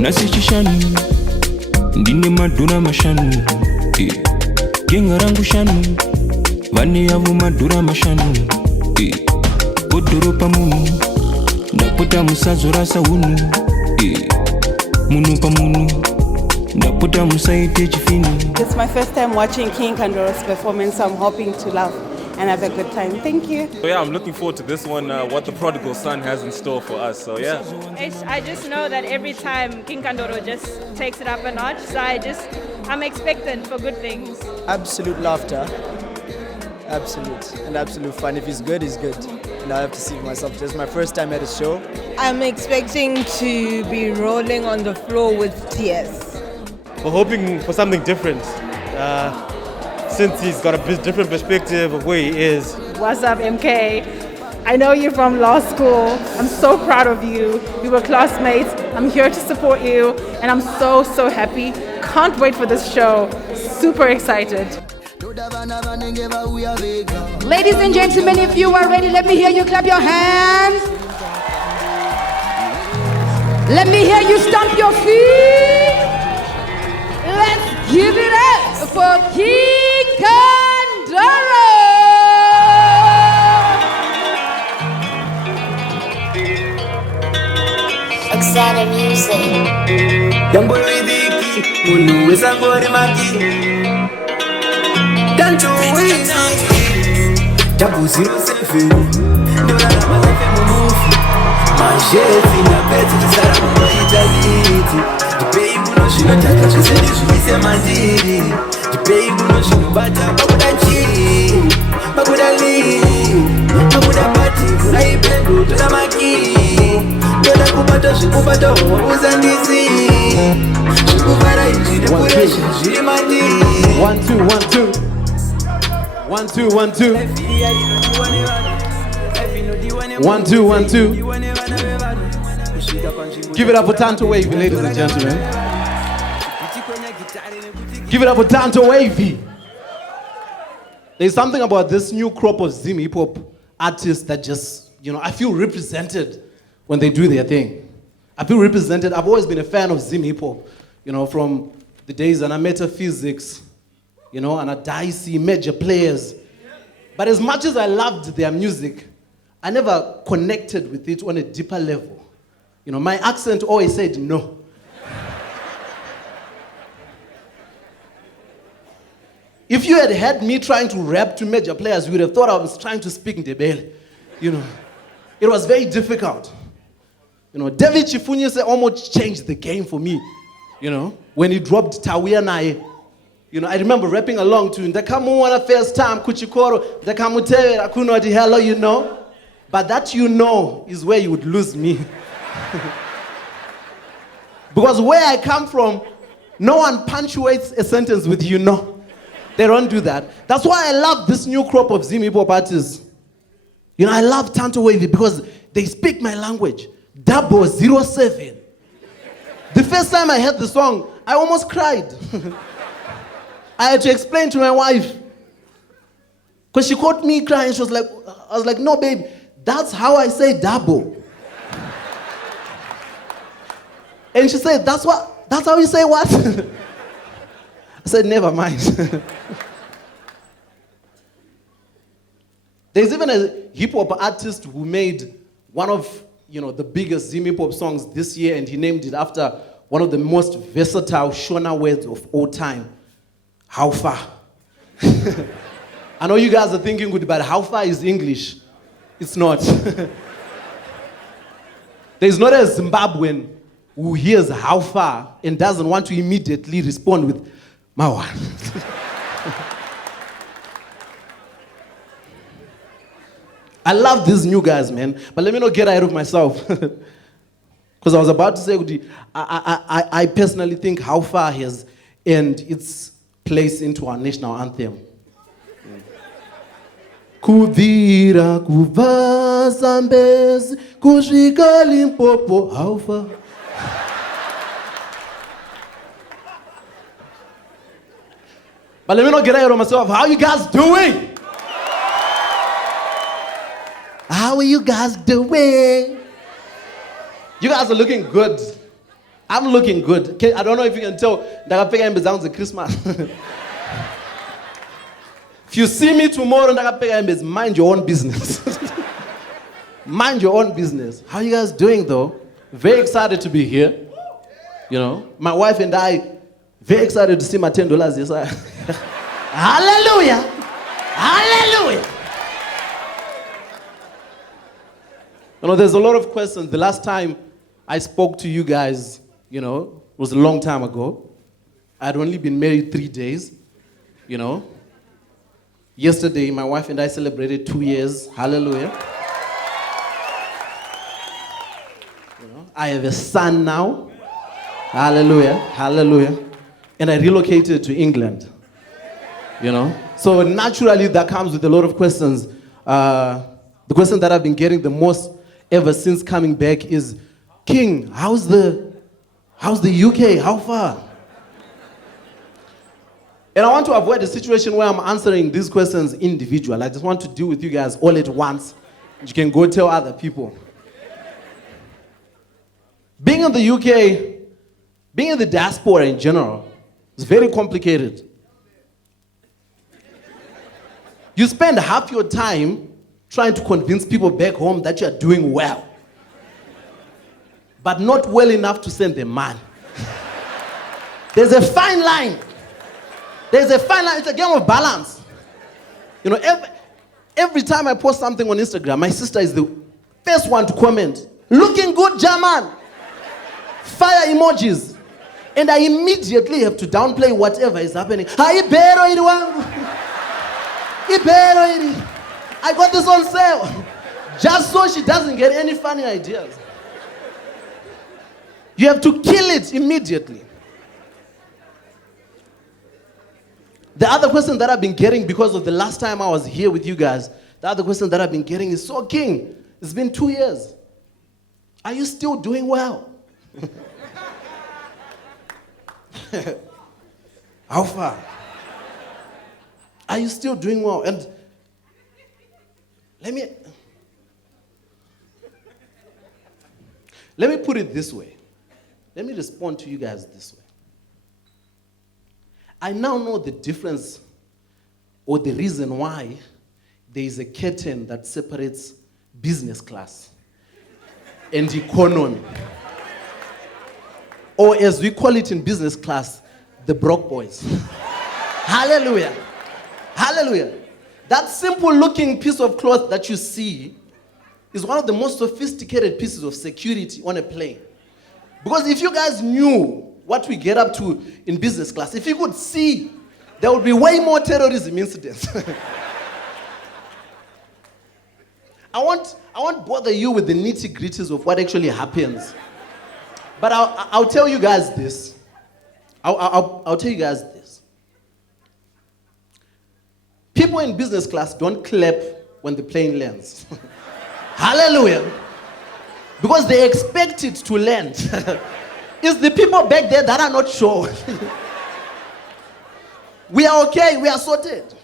Nasichishanu ndine madhura mashanu genga rangu shanu vane yavo madhura mashanu godhoropa munhu ndapota musazorasa unhu munhu pamunhu ndapota musaite chifini. It's my first time watching King Kandoro's performance, so I'm hoping to laugh and have a good time. Thank you. So yeah, I'm looking forward to this one, what the Prodigal Son has in store for us. So yeah. I just know that every time King Kandoro just takes it up a notch. So I'm expectant for good things. Absolute laughter. Absolute fun. If it's good, it's good. And I have to see for myself. This is my first time at a show. I'm expecting to be rolling on the floor with tears. We're hoping for something different. Since he's got a different perspective of where he is. What's up, MK? I know you're from law school. I'm so proud of you. We were classmates. I'm here to support you. And I'm so happy. Can't wait for this show. Super excited. Ladies and gentlemen, if you are ready, let me hear you clap your hands. Let me hear you stomp your feet. Let's give it up for King Kandoro. Oksana Music. Jambo ridhiki, munu wesangori maki. Tanto wezi, Jabu 07. Ndola na mazefe mumufu. Manchefi na beti kisara mumuitaliti. Dipei buno shino chaka chisedi shumise mandiri. Dipei buno shino bata bakuda chiri. Bakuda li, bakuda pati. Kuna ipendu tuna maki. Ndola kupato shikupata wabuza ndizi. Shikupara injini kuresha shiri mandiri. 1 2 1 2 1 2 1 2 1 2 1 2. Give it up for Tanto Wavy, ladies and gentlemen. Give it up for Tanto Wavy. There's something about this new crop of Zimpop artists that just, I feel represented when they do their thing. I feel represented. I've always been a fan of Zimpop, from the days when I met Physics, and a Dicey, major players. But as much as I loved their music, I never connected with it on a deeper level. My accent always said no. If you had heard me trying to rap to major players, you would have thought I was trying to speak Ndebele. It was very difficult. David Chifunyese almost changed the game for me. When he dropped Tawia Nae. I remember rapping along to Ndakamu Wana first time, Kuchikoro, Ndakamu Tewe, Akuno di hello, But that is where you would lose me. Because where I come from, no one punctuates a sentence with They don't do that. That's why I love this new crop of Zimpop artists. I love Tanto Wavy because they speak my language. 007. The first time I heard the song, I almost cried. I had to explain to my wife. Because she caught me crying. I was like, no, babe, that's how I say double. And she said, that's how you say what? I said, never mind. There's even a hip-hop artist who made one of the biggest Zimpop songs this year, and he named it after one of the most versatile Shona words of all time. How far? I know you guys are thinking good, but how far is English? It's not. There's not a Zimbabwean who hears how far and doesn't want to immediately respond with Mawa. I love these new guys, man. But let me not get ahead of myself. Because I was about to say, I personally think how far has earned its place into our national anthem. Kudira kuvasa mbezi kushika Limpopo, how far? But let me not get ahead of myself. How are you guys doing? How are you guys doing? You guys are looking good. I'm looking good. I don't know if you can tell. Ndakapfeka hembe dzangu dzeChristmas. If you see me tomorrow, ndakapfeka hembe, mind your own business. Mind your own business. How are you guys doing though? Very excited to be here. You know, my wife and I, very excited to see my $10. Yes, Hallelujah. Hallelujah. You know, there's a lot of questions. The last time I spoke to you guys, you know, was a long time ago. I'd only been married 3 days, you know. Yesterday, my wife and I celebrated 2 years. Hallelujah. You know, I have a son now. Hallelujah. Hallelujah. And I relocated to England. You know. So naturally, that comes with a lot of questions. The question that I've been getting the most ever since coming back is, King, how's the UK? How far? And I want to avoid a situation where I'm answering these questions individual. I just want to deal with you guys all at once. You can go tell other people. Being in the UK, being in the diaspora in general, is very complicated. You spend half your time trying to convince people back home that you are doing well, but not well enough to send them money. There's a fine line. There's a fine line. It's a game of balance. You know, every time I post something on Instagram, my sister is the first one to comment. Looking good, German. Fire emojis. And I immediately have to downplay whatever is happening. I got this on sale. Just so she doesn't get any funny ideas. You have to kill it immediately. The other question that I've been getting because of the last time I was here with you guys, the other question that I've been getting is, so King, it's been 2 years. Are you still doing well? How far? Are you still doing well? And let me put it this way. Let me respond to you guys this way. I now know the difference or the reason why there is a curtain that separates business class and economy. Or as we call it in business class, the broke boys. Hallelujah. Hallelujah. That simple looking piece of cloth that you see is one of the most sophisticated pieces of security on a plane. Because if you guys knew what we get up to in business class, if you could see, there would be way more terrorism incidents. I won't bother you with the nitty-gritties of what actually happens. But I'll tell you guys this. I'll tell you guys this. People in business class don't clap when the plane lands. Hallelujah. Because they expect it to land. It's the people back there that are not sure. We are okay, we are sorted.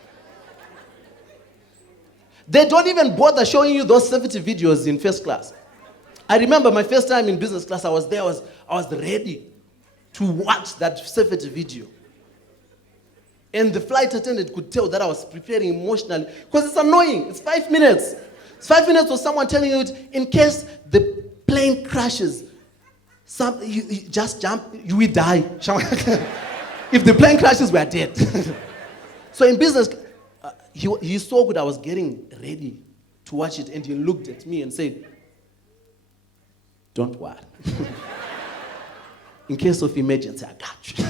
They don't even bother showing you those safety videos in first class. I remember my first time in business class, I was ready to watch that safety video. And the flight attendant could tell that I was preparing emotionally. Because it's annoying. It's 5 minutes. It's 5 minutes of someone telling you, in case the plane crashes, you just jump, you will die. If the plane crashes, we are dead. So in business, he saw that I was getting ready to watch it, and he looked at me and said, don't worry. In case of emergency, I got you.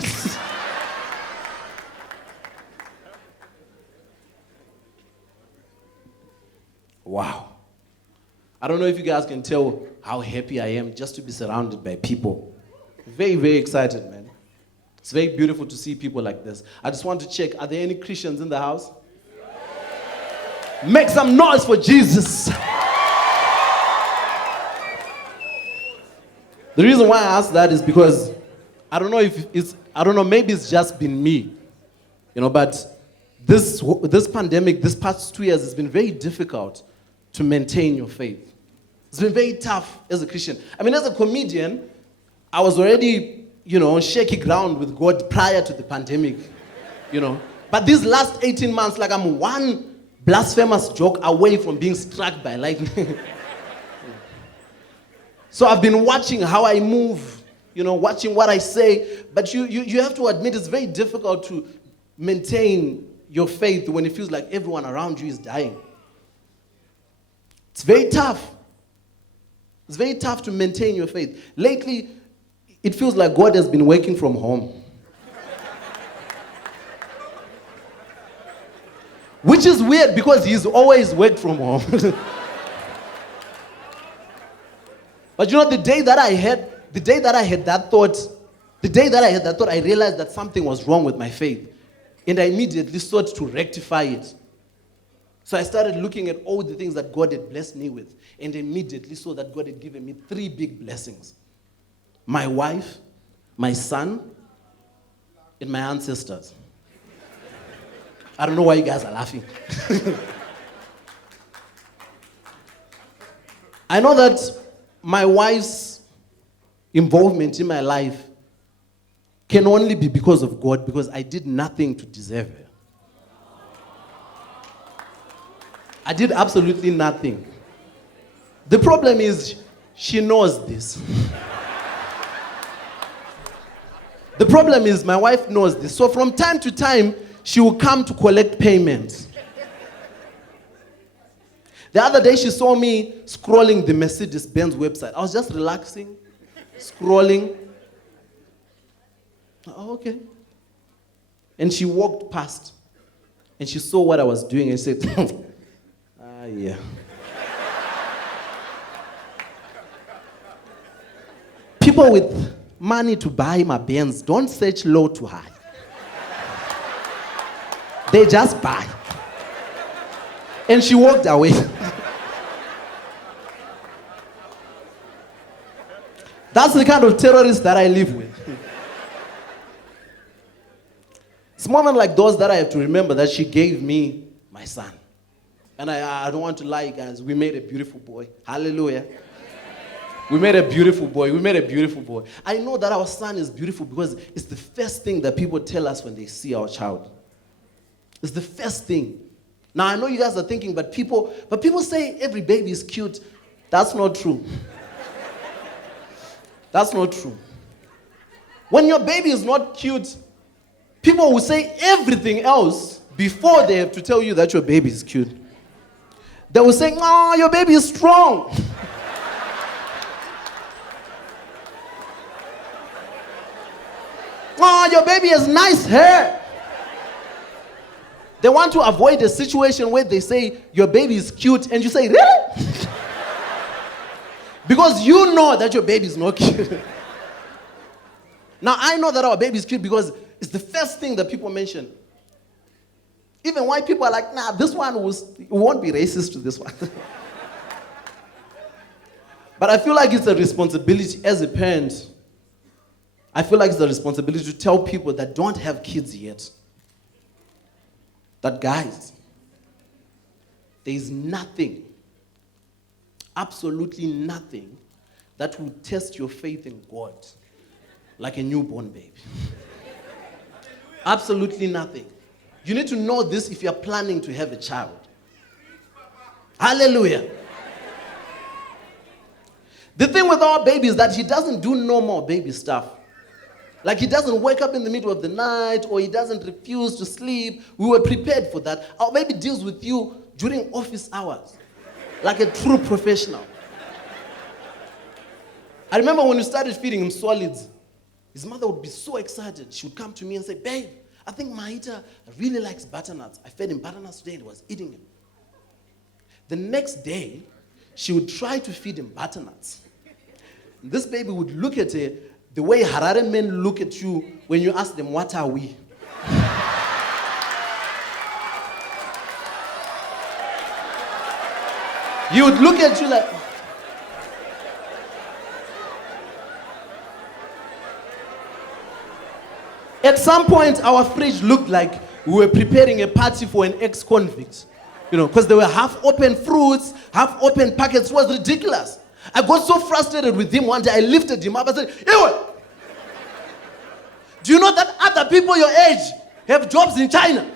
Wow. I don't know if you guys can tell how happy I am just to be surrounded by people. Very, very excited, man. It's very beautiful to see people like this. I just want to check, are there any Christians in the house? Make some noise for Jesus. The reason why I ask that is because I don't know, maybe it's just been me, but this pandemic, this past 2 years, has been very difficult to maintain your faith. It's been very tough as a Christian. I mean, as a comedian, I was already, on shaky ground with God prior to the pandemic, But these last 18 months, like I'm one blasphemous joke away from being struck by lightning. So I've been watching how I move, watching what I say. But you have to admit it's very difficult to maintain your faith when it feels like everyone around you is dying. It's very tough. It's very tough to maintain your faith. Lately, it feels like God has been working from home. Which is weird because he's always worked from home. But the day that I had that thought, I realized that something was wrong with my faith. And I immediately sought to rectify it. So I started looking at all the things that God had blessed me with. And immediately saw that God had given me 3 big blessings. My wife, my son, and my ancestors. I don't know why you guys are laughing. I know that my wife's involvement in my life can only be because of God, because I did nothing to deserve her. I did absolutely nothing. The problem is, she knows this. The problem is, my wife knows this. So from time to time, she will come to collect payments. The other day, she saw me scrolling the Mercedes-Benz website. I was just relaxing, scrolling. Oh, okay. And she walked past, and she saw what I was doing, and said, yeah. People with money to buy my Benz don't search low to high. They just buy. And she walked away. That's the kind of terrorist that I live with. It's moments like those that I have to remember that she gave me my son. And I don't want to lie, guys. We made a beautiful boy. Hallelujah. We made a beautiful boy. I know that our son is beautiful because it's the first thing that people tell us when they see our child. It's the first thing. Now, I know you guys are thinking, but people say every baby is cute. That's not true. That's not true. When your baby is not cute, people will say everything else before they have to tell you that your baby is cute. They will say, "Oh, your baby is strong." "Oh, your baby has nice hair." They want to avoid a situation where they say, "Your baby is cute," and you say, "Really?" Because you know that your baby is not cute. Now, I know that our baby is cute because it's the first thing that people mention. Even white people are like, "Nah, this one we won't be racist to this one." But I feel like it's a responsibility as a parent. I feel like it's a responsibility to tell people that don't have kids yet that, guys, there is nothing, absolutely nothing, that will test your faith in God like a newborn baby. Absolutely nothing. You need to know this if you're planning to have a child. Hallelujah. The thing with our baby is that he doesn't do normal baby stuff. Like he doesn't wake up in the middle of the night or he doesn't refuse to sleep. We were prepared for that. Our baby deals with you during office hours, like a true professional. I remember when we started feeding him solids, his mother would be so excited. She would come to me and say, "Babe, I think Mahita really likes butternuts. I fed him butternuts today and he was eating them." The next day, she would try to feed him butternuts. This baby would look at her the way Harare men look at you when you ask them, "What are we?" He would look at you like... At some point, our fridge looked like we were preparing a party for an ex-convict. Because there were half-open fruits, half-open packets. It was ridiculous. I got so frustrated with him one day, I lifted him up. I said, "Ewe, Do you know that other people your age have jobs in China?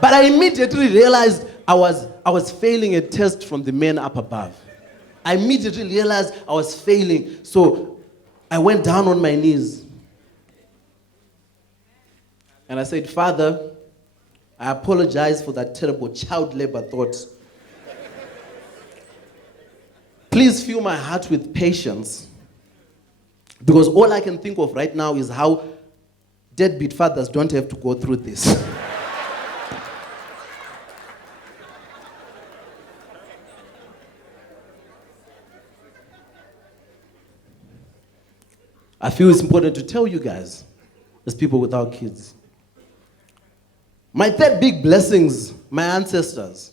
But I immediately realized I was failing a test from the men up above. I immediately realized I was failing. So I went down on my knees. And I said, Father, I apologize for that terrible child labor thought. Please fill my heart with patience. Because all I can think of right now is how deadbeat fathers don't have to go through this. I feel it's important to tell you guys, as people without kids. My third big blessings, my ancestors.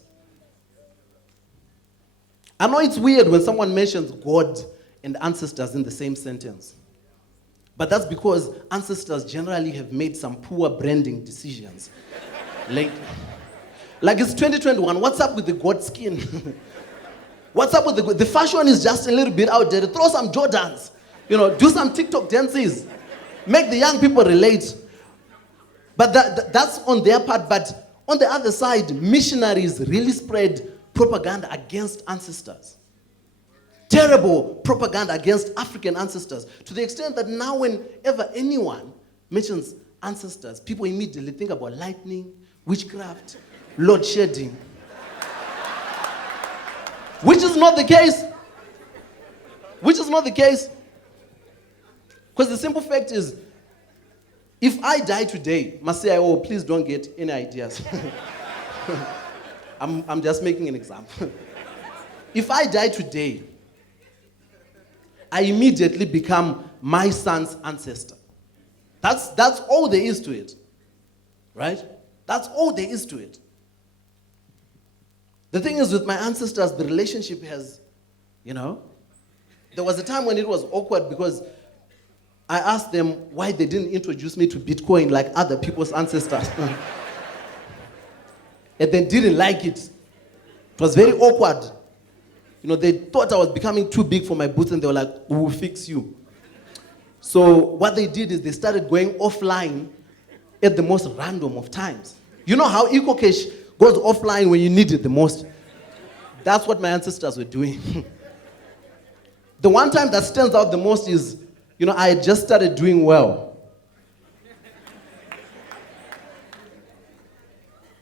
I know it's weird when someone mentions God and ancestors in the same sentence. But that's because ancestors generally have made some poor branding decisions. like it's 2021, what's up with the God skin? What's up with the fashion is just a little bit outdated. Throw some Jordans. Do some TikTok dances. Make the young people relate. But that's on their part. But on the other side, missionaries really spread propaganda against ancestors. Terrible propaganda against African ancestors. To the extent that now whenever anyone mentions ancestors, people immediately think about lightning, witchcraft, load shedding. Which is not the case. Because the simple fact is, if I die today, Masai, please don't get any ideas. I'm just making an example. If I die today, I immediately become my son's ancestor. That's all there is to it. Right? That's all there is to it. The thing is, with my ancestors, the relationship has, there was a time when it was awkward because I asked them why they didn't introduce me to Bitcoin like other people's ancestors. And they didn't like it. It was very awkward. They thought I was becoming too big for my boots and they were like, we will fix you. So what they did is they started going offline at the most random of times. You know how EcoCash goes offline when you need it the most? That's what my ancestors were doing. The one time that stands out the most is, I had just started doing well.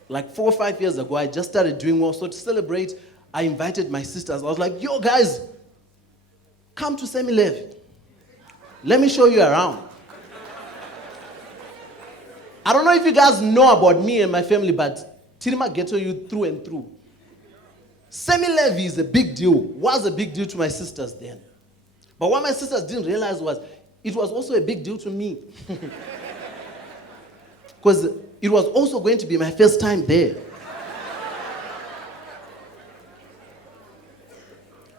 Like 4 or 5 years ago, I just started doing well. So to celebrate, I invited my sisters. I was like, yo guys, come to Semi-Levy. Let me show you around. I don't know if you guys know about me and my family, but Tirima ghetto you through and through. Semi-Levy is a big deal, was a big deal to my sisters then. But what my sisters didn't realize was, it was also a big deal to me. Because it was also going to be my first time there.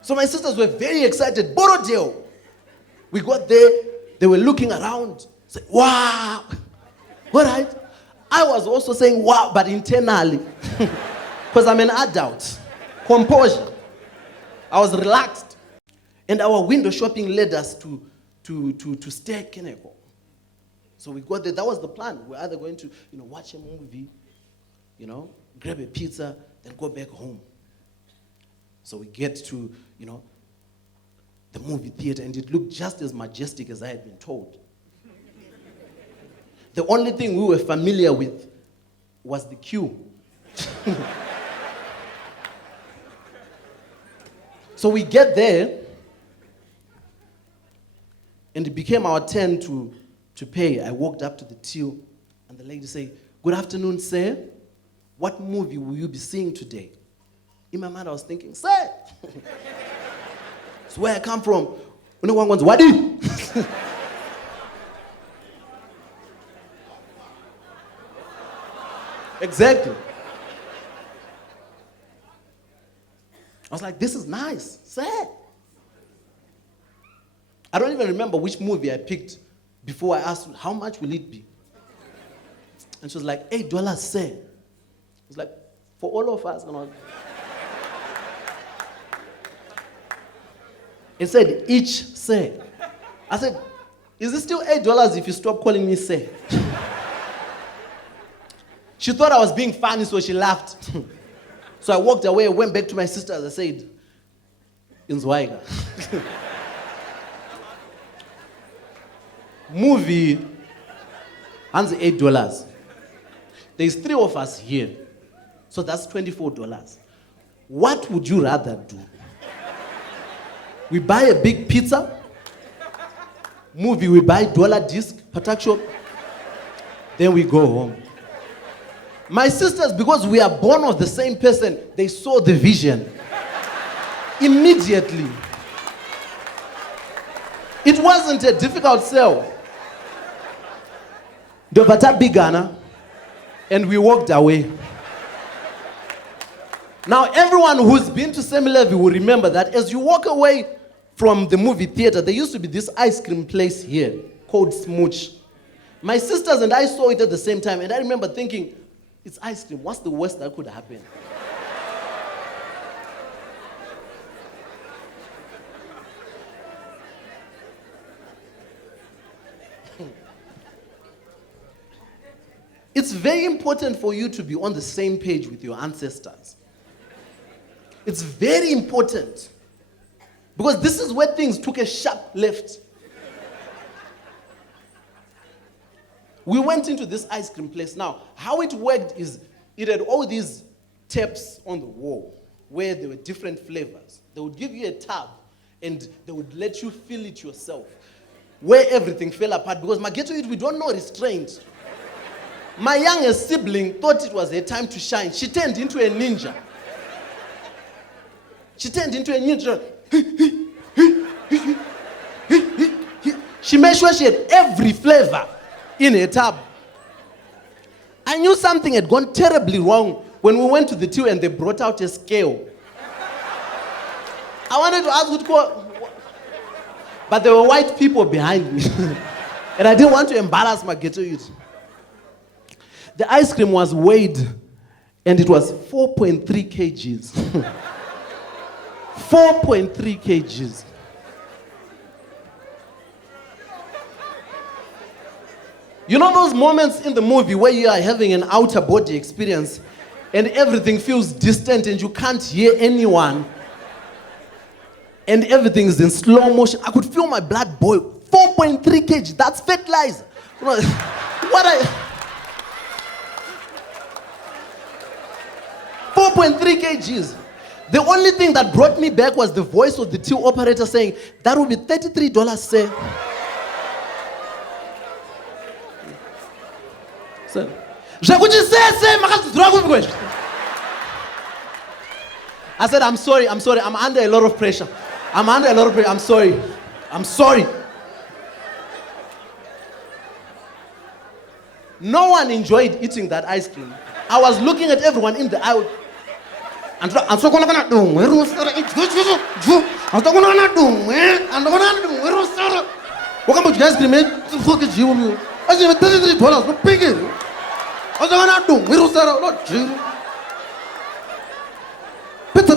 So my sisters were very excited. Borodale. We got there, they were looking around, said, wow. All right. I was also saying wow, but internally. Because I'm an adult. Composure. I was relaxed. And our window shopping led us to stay Keneko. So we got there. That was the plan. We're either going to, watch a movie, grab a pizza, then go back home. So we get to, the movie theater, and it looked just as majestic as I had been told. The only thing we were familiar with was the queue. So we get there, and it became our turn to pay. I walked up to the till, and the lady said, good afternoon, sir. What movie will you be seeing today? In my mind, I was thinking, sir, it's where I come from. No one wants, what? Exactly. I was like, this is nice, sir. I don't even remember which movie I picked before I asked, how much will it be? And she was like, $8, sir. I was like, for all of us. It said, each sir. I said, is it still $8 if you stop calling me sir? She thought I was being funny, so she laughed. So I walked away, went back to my sisters. I said, Inzwaiga. Movie, and $8. There's 3 of us here. So that's $24. What would you rather do? We buy a big pizza. Movie, we buy dollar disc, patak shop. Then we go home. My sisters, because we are born of the same person, they saw the vision. Immediately. It wasn't a difficult sell. The bata bigana, and we walked away. Now, everyone who's been to Semilevi will remember that as you walk away from the movie theater, there used to be this ice cream place here called Smooch. My sisters and I saw it at the same time, and I remember thinking, it's ice cream. What's the worst that could happen? It's very important for you to be on the same page with your ancestors. It's very important. Because this is where things took a sharp left. We went into this ice cream place. Now, how it worked is it had all these taps on the wall where there were different flavors. They would give you a tab and they would let you fill it yourself. Where everything fell apart because Mageto, we don't know restraint. My youngest sibling thought it was her time to shine. She turned into a ninja. She made sure she had every flavor in her tub. I knew something had gone terribly wrong when we went to the till and they brought out a scale. I wanted to ask but there were white people behind me. And I didn't want to embarrass my ghetto youth. The ice cream was weighed and it was 4.3 kgs. 4.3 kgs. You know those moments in the movie where you are having an outer body experience and everything feels distant and you can't hear anyone and everything is in slow motion? I could feel my blood boil. 4.3 kg, that's fertilizer. You know, 4.3 kgs. The only thing that brought me back was the voice of the till operator saying, that will be $33, sir. So, I said, I'm sorry, I'm under a lot of pressure. I'm sorry. No one enjoyed eating that ice cream. I was looking at everyone in the aisle. And so gonna do what about you guys cream? Fuck it, you. I said $33, no pig it. What's gonna do? We don't sell not Jim. Pizza.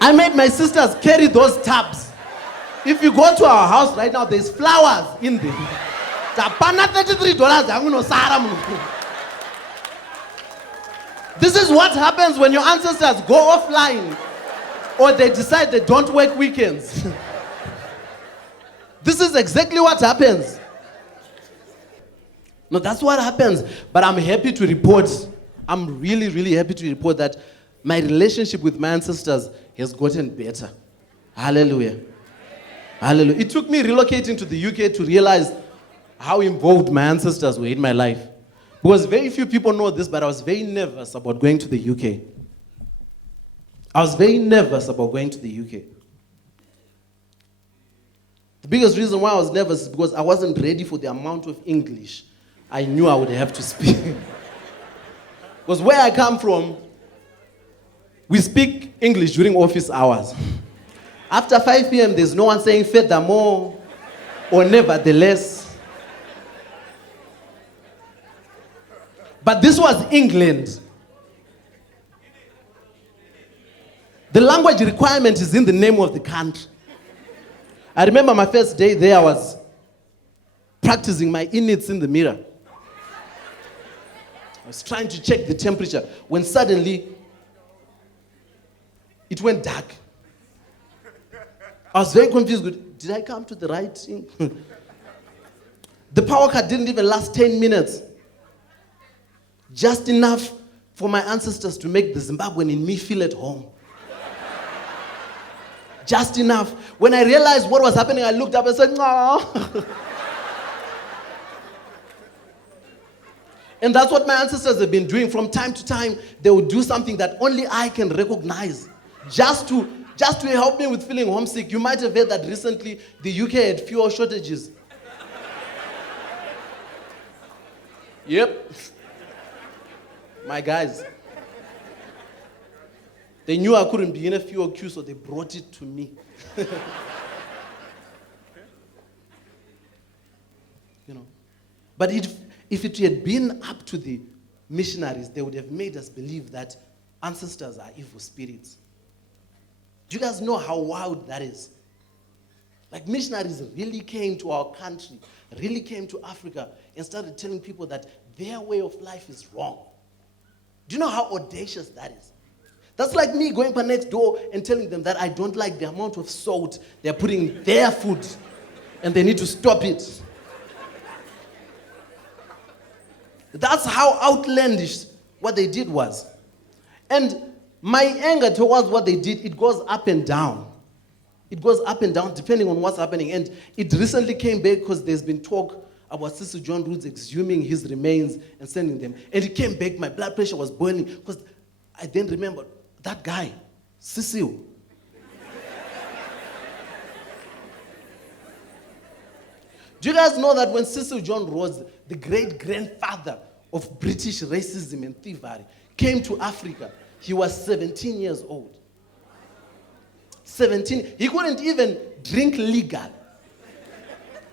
I made my sisters carry those tubs. If you go to our house right now, there's flowers in there. $33. This is what happens when your ancestors go offline or they decide they don't work weekends. This is exactly what happens. No, that's what happens. But I'm happy to report, I'm really, really happy to report that my relationship with my ancestors has gotten better. Hallelujah. Hallelujah. It took me relocating to the UK to realize how involved my ancestors were in my life. Because very few people know this, but I was very nervous about going to the UK. I was very nervous about going to the UK. The biggest reason why I was nervous is because I wasn't ready for the amount of English I knew I would have to speak. Because where I come from, we speak English during office hours. After 5 p.m., there's no one saying furthermore or nevertheless. But this was England. The language requirement is in the name of the country. I remember my first day there, I was practicing my innets in the mirror. I was trying to check the temperature when suddenly it went dark. I was very confused. Did I come to the right thing? The power cut didn't even last 10 minutes. Just enough for my ancestors to make the Zimbabwean in me feel at home. Just enough. When I realized what was happening, I looked up and said, no. And that's what my ancestors have been doing. From time to time, they would do something that only I can recognize. Just to help me with feeling homesick. You might have heard that recently the UK had fuel shortages. Yep. My guys. They knew I couldn't be in a fuel queue, so they brought it to me. You know. But if it had been up to the missionaries, they would have made us believe that ancestors are evil spirits. Do you guys know how wild that is? Like, missionaries really came to our country, really came to Africa, and started telling people that their way of life is wrong. Do you know how audacious that is? That's like me going by next door and telling them that I don't like the amount of salt they're putting in their food, and they need to stop it. That's how outlandish what they did was. And my anger towards what they did, it goes up and down. It goes up and down depending on what's happening. And it recently came back because there's been talk about Sister John Roots exhuming his remains and sending them. And it came back, my blood pressure was boiling because I then remembered that guy, Cecil. Do you guys know that when Cecil John Rhodes, the great-grandfather of British racism and thievery, came to Africa, he was 17 years old. 17. He couldn't even drink legal.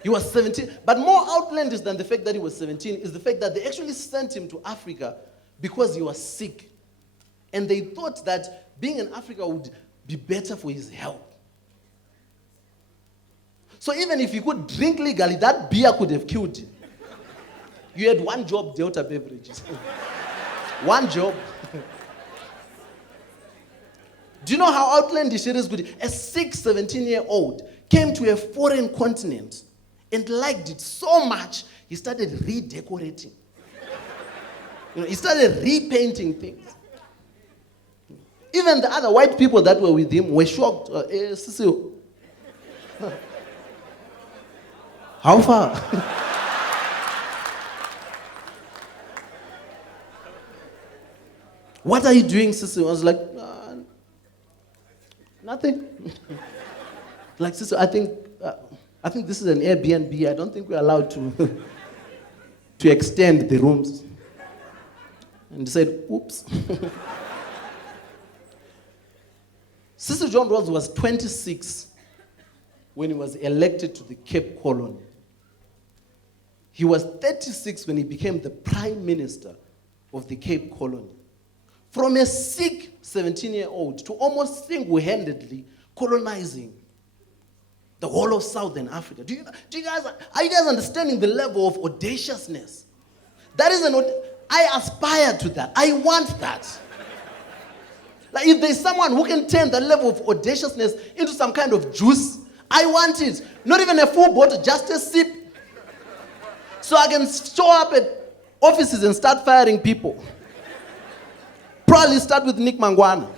He was 17. But more outlandish than the fact that he was 17 is the fact that they actually sent him to Africa because he was sick. And they thought that being in Africa would be better for his health. So even if he could drink legally, that beer could have killed him. You had one job, Delta Beverages. One job. Do you know how outlandish it is? A sick 17-year-old came to a foreign continent and liked it so much, he started redecorating. He started repainting things. Even the other white people that were with him were shocked. Cecil, how far? What are you doing, Cecil? I was like, nothing. Like, Sister, I think this is an Airbnb. I don't think we're allowed to extend the rooms. And he said, oops. Sister John Rhodes was 26 when he was elected to the Cape Colony. He was 36 when he became the Prime Minister of the Cape Colony. From a sick 17-year-old to almost single-handedly colonizing the whole of Southern Africa. Are you guys understanding the level of audaciousness? That is I aspire to that. I want that. Like, if there's someone who can turn that level of audaciousness into some kind of juice, I want it. Not even a full bottle, just a sip. So I can show up at offices and start firing people. Probably start with Nick Mangwana.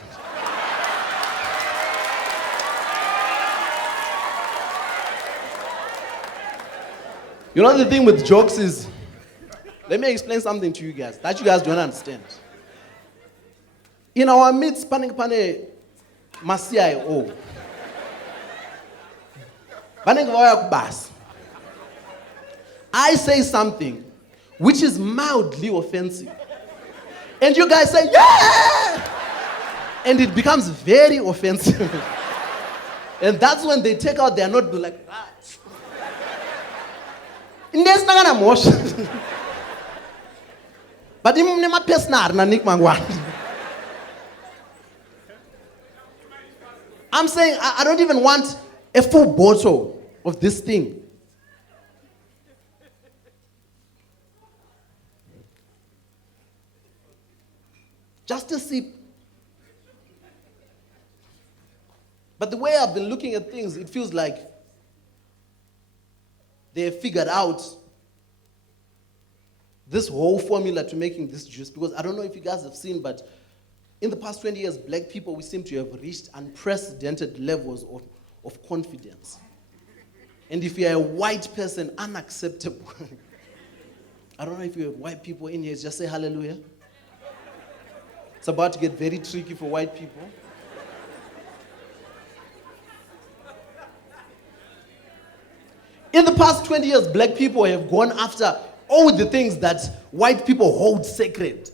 You know, the thing with jokes is, let me explain something to you guys that you guys don't understand. In our midst, pane CIO. I say something which is mildly offensive. And you guys say, yeah! And it becomes very offensive. And that's when they take out their notebook like that. But I'm personal, Nick Mangwan. I'm saying I don't even want a full bottle of this thing. Just a sip. But the way I've been looking at things, it feels like they have figured out this whole formula to making this juice. Because I don't know if you guys have seen, but in the past 20 years, black people, we seem to have reached unprecedented levels of confidence. And if you're a white person, unacceptable. I don't know if you have white people in here, just say hallelujah. It's about to get very tricky for white people. In the past 20 years, black people have gone after all the things that white people hold sacred.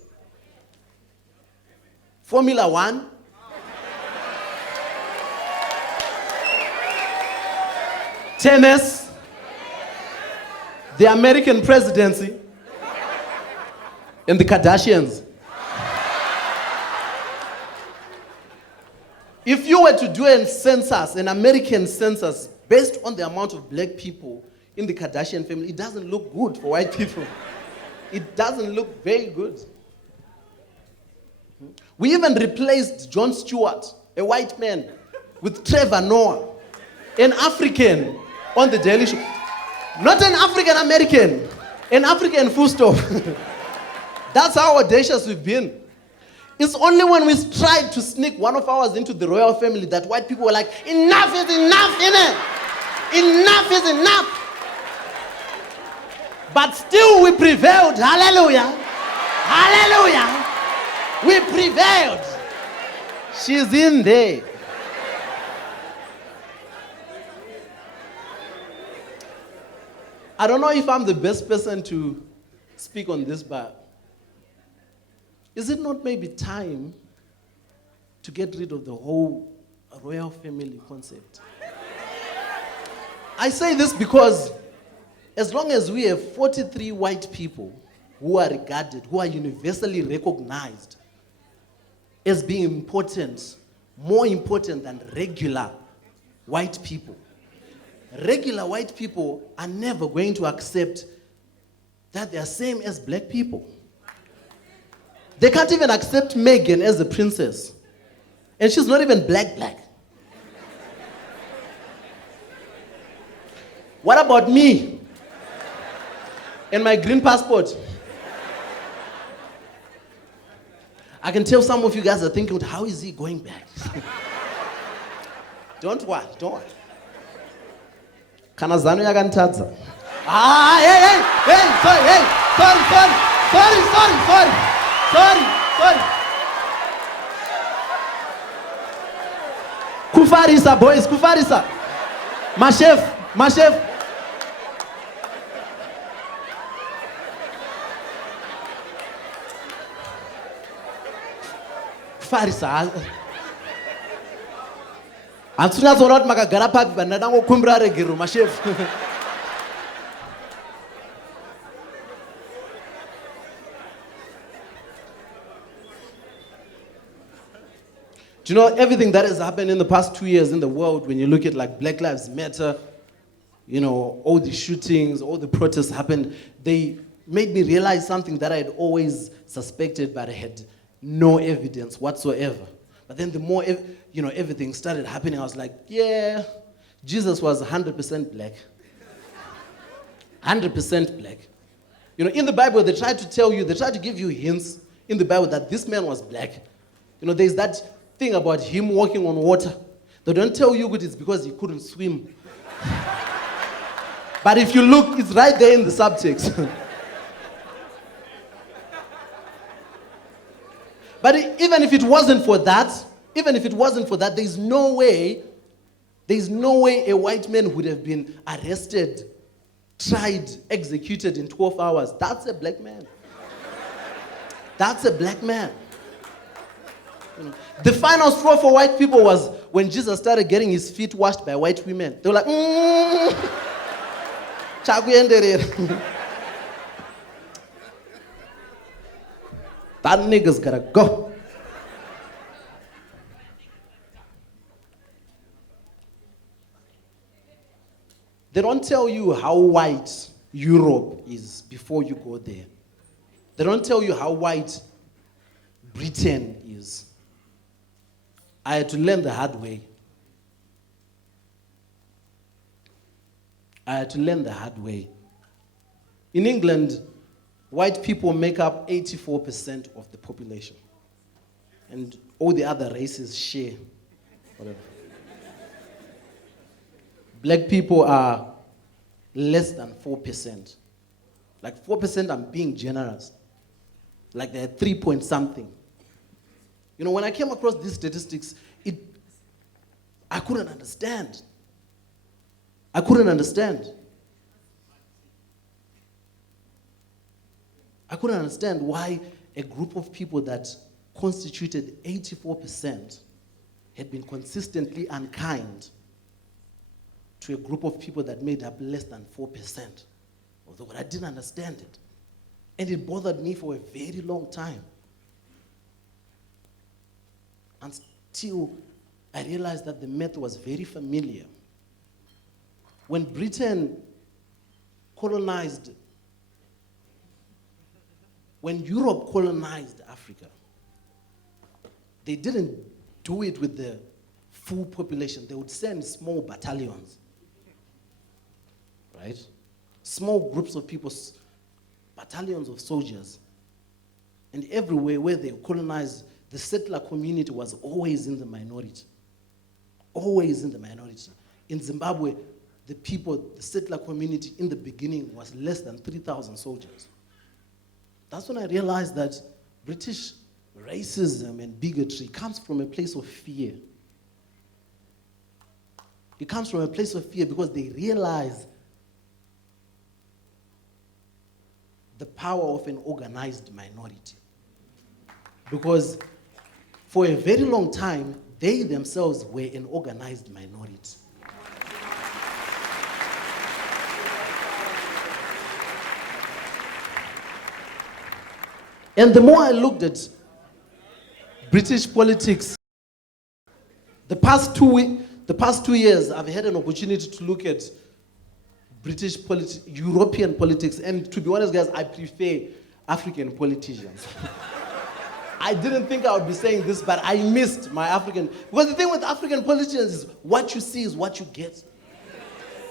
Formula One, tennis, the American presidency, and the Kardashians. If you were to do a census, an American census, based on the amount of black people in the Kardashian family, it doesn't look good for white people. It doesn't look very good. We even replaced Jon Stewart, a white man, with Trevor Noah, an African on the Daily Show. Not an African American, an African full stop. That's how audacious we've been. It's only when we tried to sneak one of ours into the royal family that white people were like, enough is enough, innit? Enough is enough. But still we prevailed. Hallelujah. Hallelujah. We prevailed. She's in there. I don't know if I'm the best person to speak on this, but is it not maybe time to get rid of the whole royal family concept? I say this because as long as we have 43 white people who are regarded, who are universally recognized as being important, more important than regular white people, regular white people are never going to accept that they are same as black people. They can't even accept Meghan as a princess. And she's not even black. What about me? And my green passport? I can tell some of you guys are thinking, how is he going back? Don't worry. Kanazano yakantadza. Sorry. Kufarisa, boys, kufarisa. My chef. Kufarisa. Antsuna zorot makagara papi bandango kumbra regiru, my chef. Do you know everything that has happened in the past 2 years in the world, when you look at like Black Lives Matter, you know, all the shootings, all the protests happened, they made me realize something that I had always suspected, but I had no evidence whatsoever. But then the more, everything started happening, I was like, yeah, Jesus was 100% black. 100% black. You know, in the Bible, they tried to give you hints in the Bible that this man was black. You know, there's that thing about him walking on water. They don't tell you it's because he couldn't swim. But if you look, it's right there in the subtext. But even if it wasn't for that, there's no way a white man would have been arrested, tried, executed in 12 hours. That's a black man. That's a black man. You know, the final straw for white people was when Jesus started getting his feet washed by white women. They were like, that nigga's gotta go. They don't tell you how white Europe is before you go there. They don't tell you how white Britain is. I had to learn the hard way. I had to learn the hard way. In England, white people make up 84% of the population. And all the other races share. Whatever. Black people are less than 4%. Like 4%, I'm being generous. Like they're 3 point something. You know, when I came across these statistics, I couldn't understand. I couldn't understand. I couldn't understand why a group of people that constituted 84% had been consistently unkind to a group of people that made up less than 4% of the world. I didn't understand it. And it bothered me for a very long time. Until I realized that the math was very familiar. When Britain colonized, when Europe colonized Africa, they didn't do it with the full population. They would send small battalions, right? Small groups of people, battalions of soldiers. And everywhere where they colonized, the settler community was always in the minority. Always in the minority. In Zimbabwe, the settler community in the beginning was less than 3,000 soldiers. That's when I realized that British racism and bigotry comes from a place of fear. It comes from a place of fear because they realize the power of an organized minority. Because for a very long time, they themselves were an organized minority. And the more I looked at British politics, the past 2 years, I've had an opportunity to look at British politics, European politics, and to be honest, guys, I prefer African politicians. I didn't think I would be saying this, but I missed my African, because the thing with African politicians is what you see is what you get.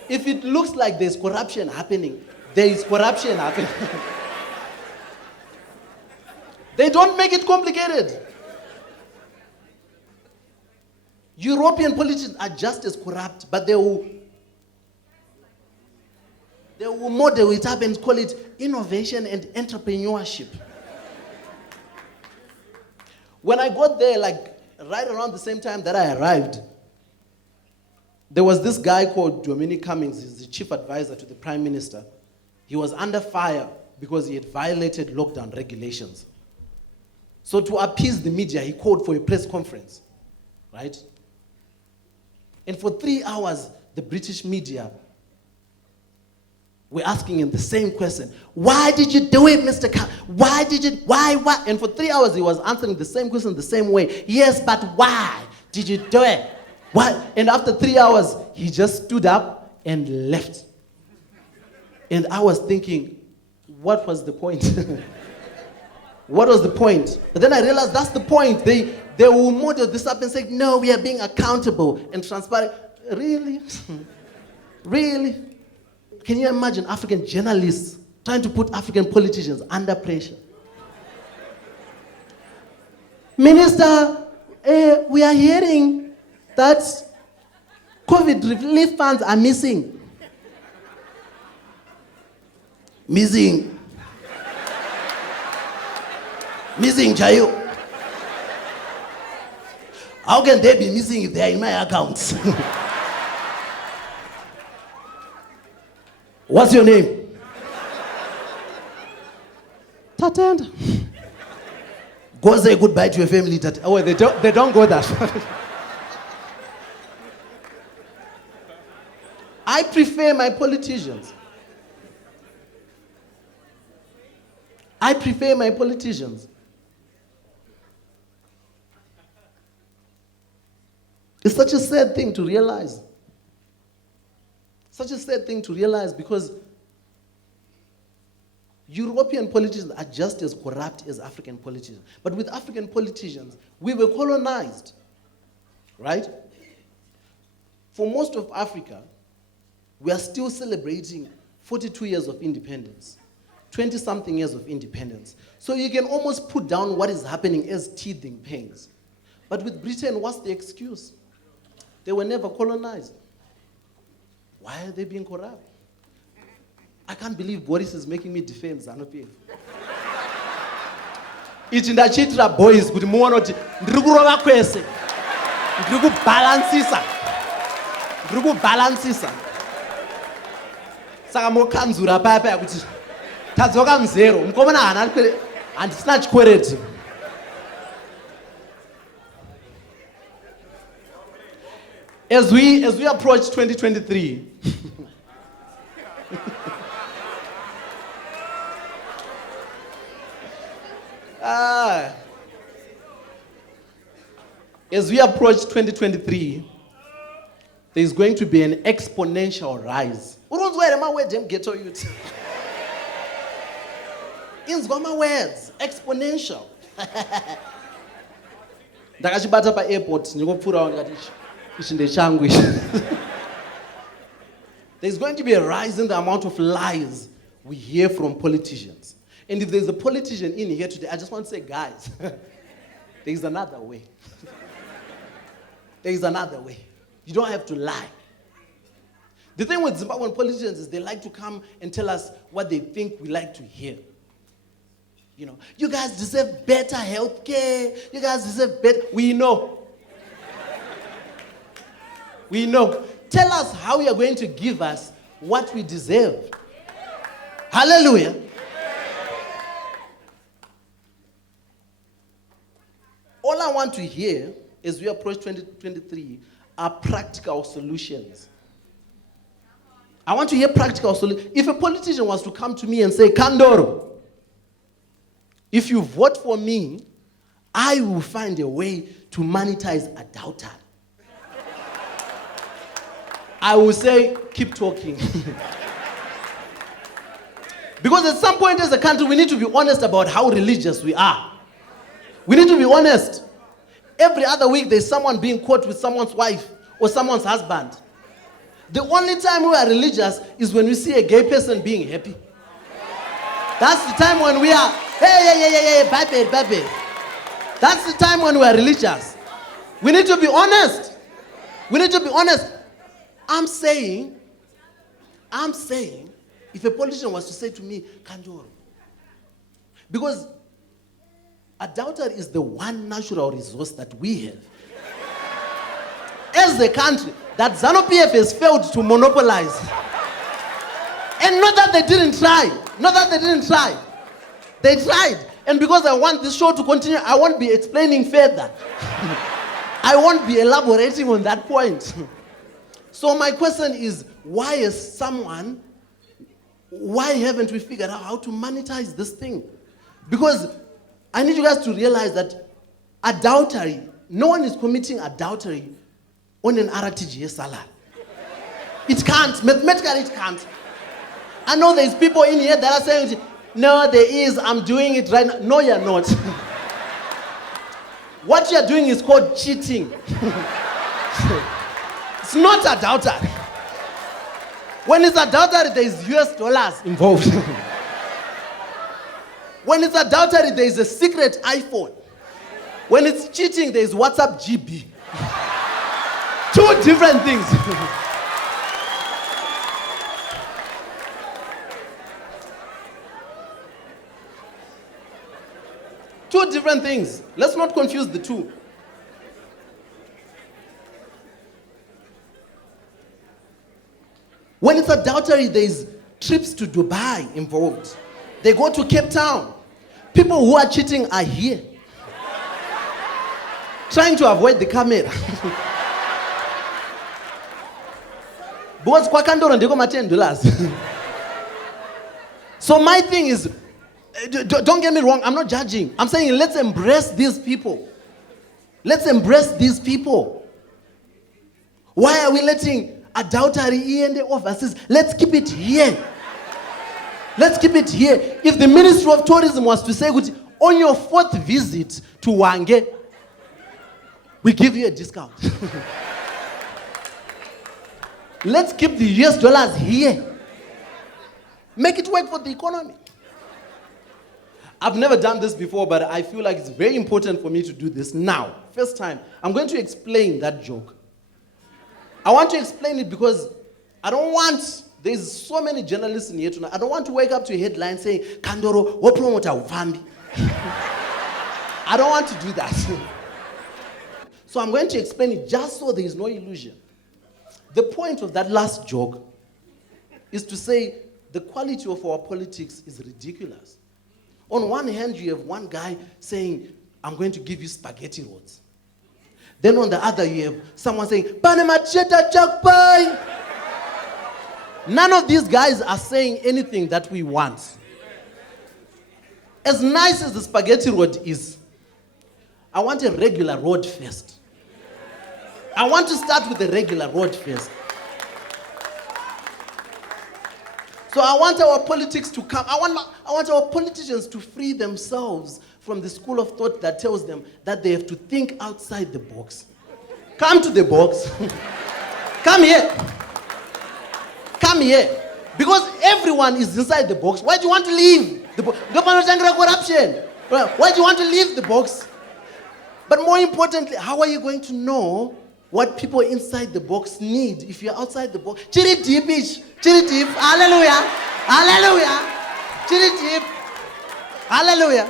If it looks like there's corruption happening, there is corruption happening. They don't make it complicated. European politicians are just as corrupt, but they will model it up and call it innovation and entrepreneurship. When I got there, like right around the same time that I arrived, there was this guy called Dominic Cummings. He's the chief advisor to the Prime Minister. He was under fire because he had violated lockdown regulations. So to appease the media, he called for a press conference, right? And for 3 hours, the British media were asking him the same question. Why did you do it, Mr. Why? And for 3 hours, he was answering the same question the same way. Yes, but why did you do it? Why? And after 3 hours, he just stood up and left. And I was thinking, what was the point? What was the point? But then I realized that's the point. They will model this up and say, no, we are being accountable and transparent. Really? Really? Can you imagine African journalists trying to put African politicians under pressure? Minister, we are hearing that COVID relief funds are missing. Missing, Chayo. How can they be missing if they are in my accounts? What's your name? Tatenda. Go say goodbye to your family. Oh, they don't go that far. I prefer my politicians. I prefer my politicians. It's such a sad thing to realize. such a sad thing to realize because European politicians are just as corrupt as African politicians. But with African politicians, we were colonized, right? For most of Africa, we are still celebrating 42 years of independence, 20-something years of independence. So you can almost put down what is happening as teething pains. But with Britain, what's the excuse? They were never colonized. Why are they being corrupt? I can't believe Boris is making me defend ZANU-PF. Ichi ndachitira boys kuti muone kuti ndiri kurova kwese. Ndiri kubalansisa. Saka mokanzura paya kuti tadzoka muzero. Mukomana hana handisina chikwereti. As we approach 2023, as we approach 2023, there is going to be an exponential rise. Inzwa words, exponential. Ndakachibata pa airport ndikopfura ngati ichi changu. There's going to be a rise in the amount of lies we hear from politicians. And if there's a politician in here today, I just want to say, guys, there's another way. There is another way. You don't have to lie. The thing with Zimbabwean politicians is they like to come and tell us what they think we like to hear. You know, you guys deserve better health care. You guys deserve better. We know. We know. Tell us how you're going to give us what we deserve. Hallelujah. All I want to hear as we approach 2023 are practical solutions. I want to hear practical solutions. If a politician was to come to me and say, Kandoro, if you vote for me, I will find a way to monetize adultery. I will say, keep talking. Because at some point as a country, we need to be honest about how religious we are. We need to be honest. Every other week, there's someone being caught with someone's wife or someone's husband. The only time we are religious is when we see a gay person being happy. That's the time when we are, hey, baby. That's the time when we are religious. We need to be honest. We need to be honest. I'm saying, if a politician was to say to me, Kandoro, because adultery is the one natural resource that we have. As a country, that ZANU-PF has failed to monopolize. And not that they didn't try. They tried. And because I want this show to continue, I won't be explaining further. I won't be elaborating on that point. So my question is, why haven't we figured out how to monetize this thing? Because I need you guys to realize that adultery, no one is committing adultery on an RTGS salary. It can't. Mathematically, it can't. I know there's people in here that are saying, no, there is. I'm doing it right now. No, you're not. What you're doing is called cheating. It's not adultery. When it's adultery, there's US dollars involved. When it's adultery, there's a secret iPhone. When it's cheating, there's WhatsApp GB. Two different things. Two different things. Let's not confuse the two. When it's adultery, there's trips to Dubai involved. They go to Cape Town. People who are cheating are here. Trying to avoid the camera. Because kwa Kandoro ndiko $10. So my thing is, don't get me wrong, I'm not judging. I'm saying let's embrace these people. Let's embrace these people. Why are we letting adultery iende overseas. Let's keep it here. Let's keep it here. If the Ministry of Tourism was to say, on your 4th visit to Wange, we give you a discount. Let's keep the US dollars here. Make it work for the economy. I've never done this before, but I feel like it's very important for me to do this now. First time, I'm going to explain that joke. I want to explain it because I don't want, there's so many journalists in here tonight, I don't want to wake up to a headline saying, Kandoro, what promoter ufambi? I don't want to do that. So I'm going to explain it just so there is no illusion. The point of that last joke is to say the quality of our politics is ridiculous. On one hand, you have one guy saying, I'm going to give you spaghetti roads. Then on the other, you have someone saying, Panemacheta chakpai. None of these guys are saying anything that we want. As nice as the spaghetti road is, I want a regular road first. I want to start with the regular road first. So I want our politics to come. I want our politicians to free themselves from the school of thought that tells them that they have to think outside the box. Come to the box. Come here. Come here. Because everyone is inside the box. Why do you want to leave the box? Corruption. Why do you want to leave the box? But more importantly, how are you going to know what people inside the box need if you're outside the box? Chiri deep, chiri deep. Hallelujah. Hallelujah. Chiri deep. Hallelujah.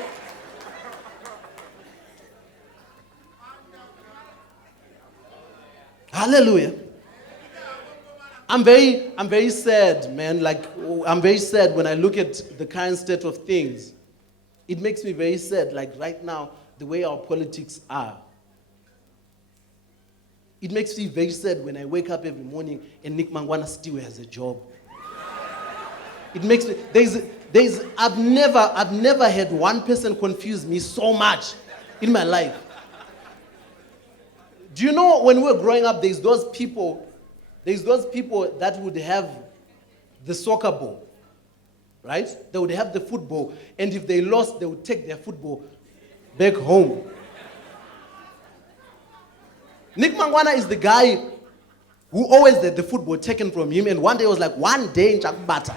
Hallelujah. I'm very sad, man. I'm very sad when I look at the current state of things. It makes me very sad, like right now, the way our politics are. It makes me very sad when I wake up every morning and Nick Mangwana still has a job. It makes me, I've never had one person confuse me so much in my life. Do you know when we were growing up, there's those people that would have the soccer ball, right? They would have the football, and if they lost, they would take their football back home. Nick Mangwana is the guy who always had the football taken from him, and one day was like, one day in Chakbata.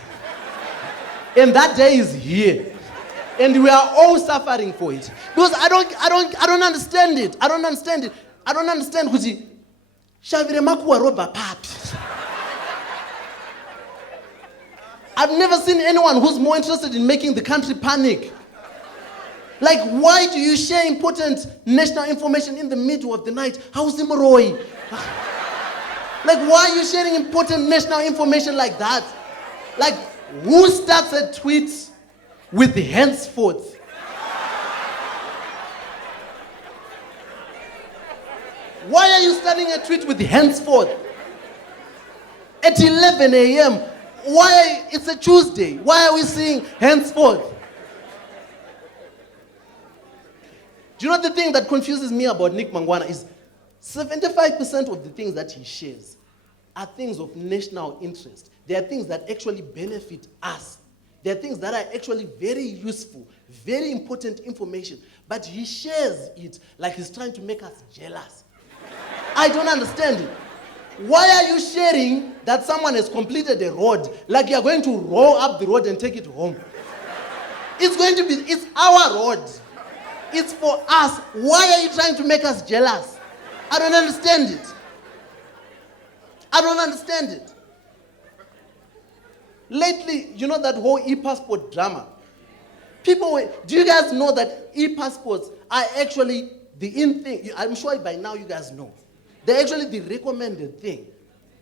And that day is here. And we are all suffering for it. Because I don't understand it. I don't understand kuti Shavire makuwa roba papi. I've never seen anyone who's more interested in making the country panic. Like, why do you share important national information in the middle of the night? How's Imoroi? Like, why are you sharing important national information like that? Like, who starts a tweet with henceforth? Why are you starting a tweet with henceforth? At 11 a.m., it's a Tuesday. Why are we seeing henceforth? Do you know the thing that confuses me about Nick Mangwana is 75% of the things that he shares are things of national interest. They are things that actually benefit us. They are things that are actually very useful, very important information. But he shares it like he's trying to make us jealous. I don't understand it. Why are you sharing that someone has completed a road like you're going to roll up the road and take it home? It's our road. It's for us. Why are you trying to make us jealous? I don't understand it. I don't understand it. Lately, you know that whole e-passport drama? Do you guys know that e-passports are actually the in thing? I'm sure by now you guys know. They're actually the recommended thing.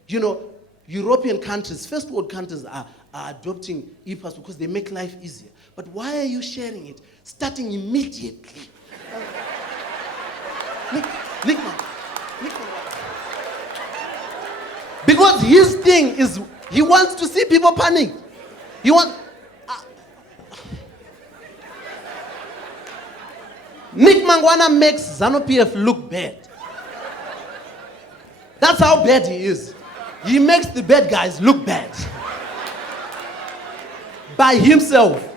You know, European countries, first world countries are adopting e-passports because they make life easier. But why are you sharing it? Starting immediately. Nick man. Because his thing is, he wants to see people panic. Nick Mangwana makes ZANU-PF look bad. That's how bad he is. He makes the bad guys look bad. By himself.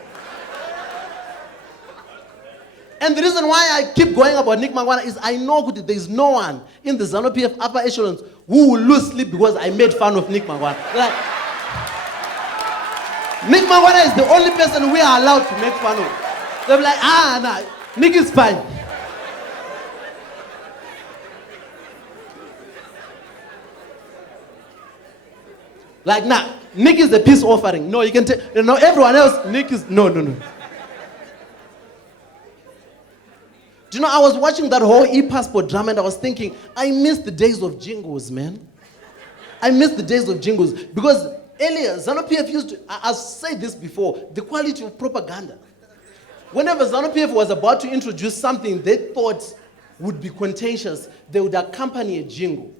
And the reason why I keep going about Nick Mangwana is I know there is no one in the ZANU-PF upper echelons who will lose sleep because I made fun of Nick Mangwana. Like, Nick Mangwana is the only person we are allowed to make fun of. They're like, nah, Nick is fine. Like, nah, Nick is a peace offering. No, you can tell, everyone else, Nick is, no. Do you know, I was watching that whole e-passport drama and I was thinking, I miss the days of Jingles, man. I miss the days of Jingles. Because earlier, ZANU-PF used to, I've said this before, the quality of propaganda. Whenever ZANU-PF was about to introduce something they thought would be contentious, they would accompany a jingle.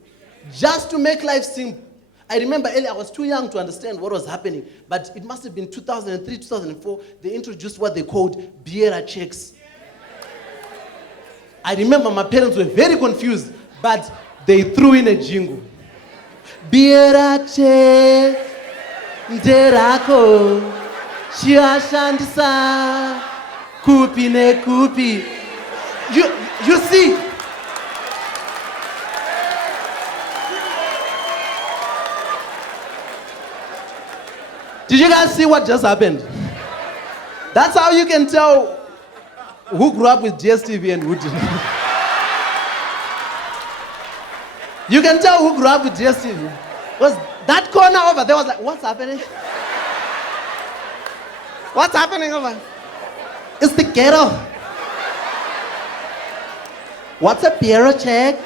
Just to make life simple. I remember earlier, I was too young to understand what was happening, but it must have been 2003, 2004, they introduced what they called Biera checks. I remember my parents were very confused, but they threw in a jingle. Biera che nderako chiashandisa kupi ne kupi. You see? Did you guys see what just happened? That's how you can tell who grew up with DSTV and who didn't. You can tell who grew up with DSTV. Because that corner over there was like, what's happening? What's happening over? It's the ghetto. What's a bureau check?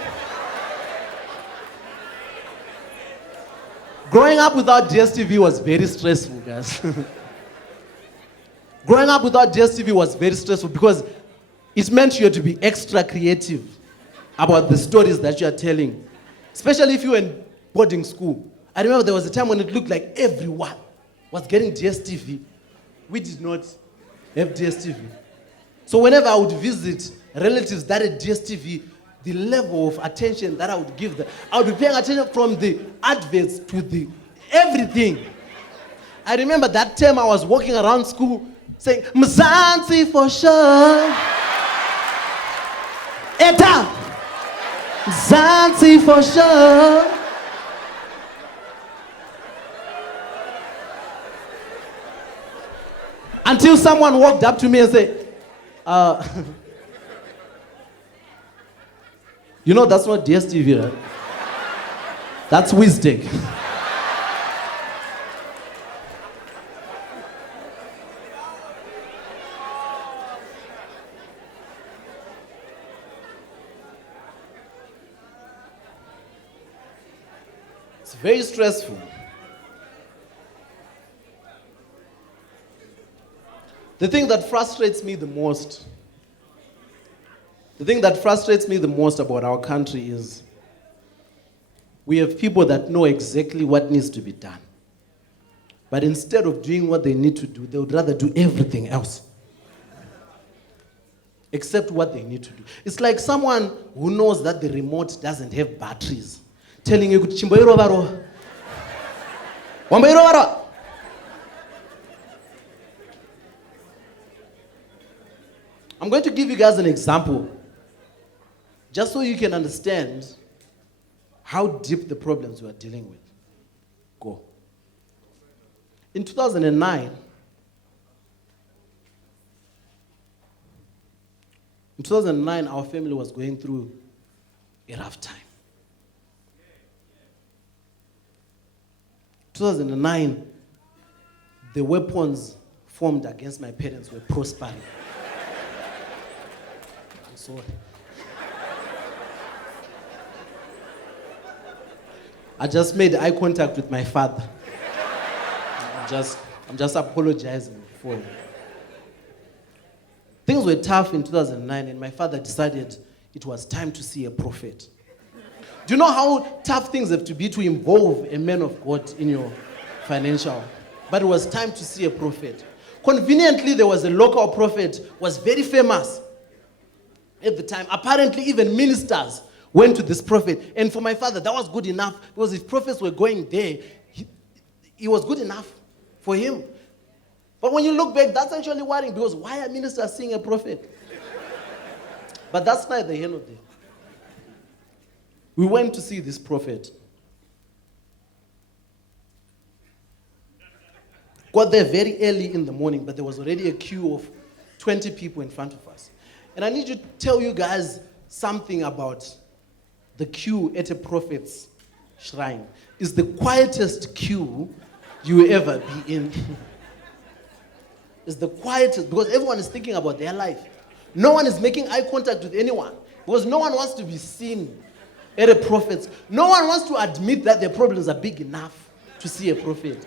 Growing up without DSTV was very stressful, guys. Growing up without DSTV was very stressful because it meant you had to be extra creative about the stories that you are telling. Especially if you were in boarding school. I remember there was a time when it looked like everyone was getting DSTV. We did not have DSTV. So whenever I would visit relatives that had DSTV, the level of attention that I would give them, I would be paying attention from the adverts to the everything. I remember that time I was walking around school saying, Mzansi for sure. Eta. Mzansi for sure. Until someone walked up to me and said, you know that's not DSTV, right? That's Wisdom. It's very stressful. The thing that frustrates me the most about our country is we have people that know exactly what needs to be done. But instead of doing what they need to do, they would rather do everything else. Except what they need to do. It's like someone who knows that the remote doesn't have batteries, telling you, Chimboiro Wamboiro. I'm going to give you guys an example, just so you can understand how deep the problems we are dealing with go. In 2009, our family was going through a rough time. 2009, the weapons formed against my parents were prospering. I'm sorry. I just made eye contact with my father. I'm just apologizing for him. Things were tough in 2009, and my father decided it was time to see a prophet. Do you know how tough things have to be to involve a man of God in your financial? But it was time to see a prophet. Conveniently, there was a local prophet, was very famous at the time. Apparently, even ministers went to this prophet. And for my father, that was good enough, because if prophets were going there, it was good enough for him. But when you look back, that's actually worrying, because why are ministers seeing a prophet? But that's neither here nor there. We went to see this prophet. Got there very early in the morning, but there was already a queue of 20 people in front of us. And I need to tell you guys something about the queue at a prophet's shrine. It's the quietest queue you will ever be in. It's the quietest, because everyone is thinking about their life. No one is making eye contact with anyone, because no one wants to be seen at a prophet's. No one wants to admit that their problems are big enough to see a prophet.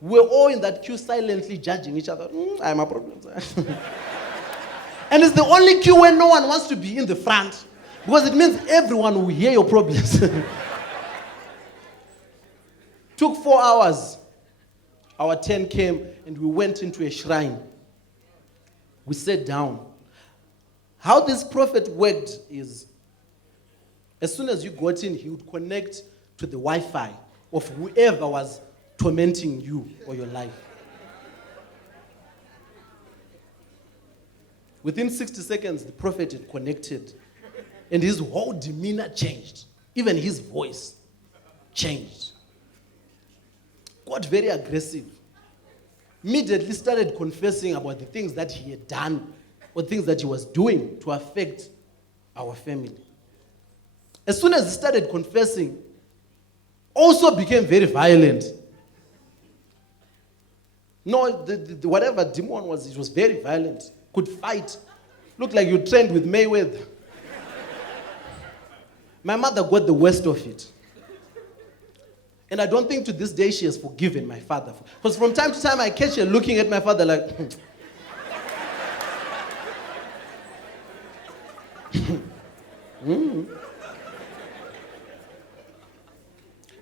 We're all in that queue silently judging each other. I have my problems. And it's the only queue where no one wants to be in the front, because it means everyone will hear your problems. Took 4 hours. Our turn came and we went into a shrine. We sat down. How this prophet worked is, as soon as you got in, he would connect to the Wi-Fi of whoever was tormenting you or your life. Within 60 seconds, the prophet had connected, and his whole demeanor changed. Even his voice changed. Got very aggressive. Immediately started confessing about the things that he had done or things that he was doing to affect our family. As soon as he started confessing, also became very violent. No, whatever demon was, it was very violent. Could fight. Looked like you trained with Mayweather. My mother got the worst of it. And I don't think to this day she has forgiven my father. Because from time to time I catch her looking at my father like,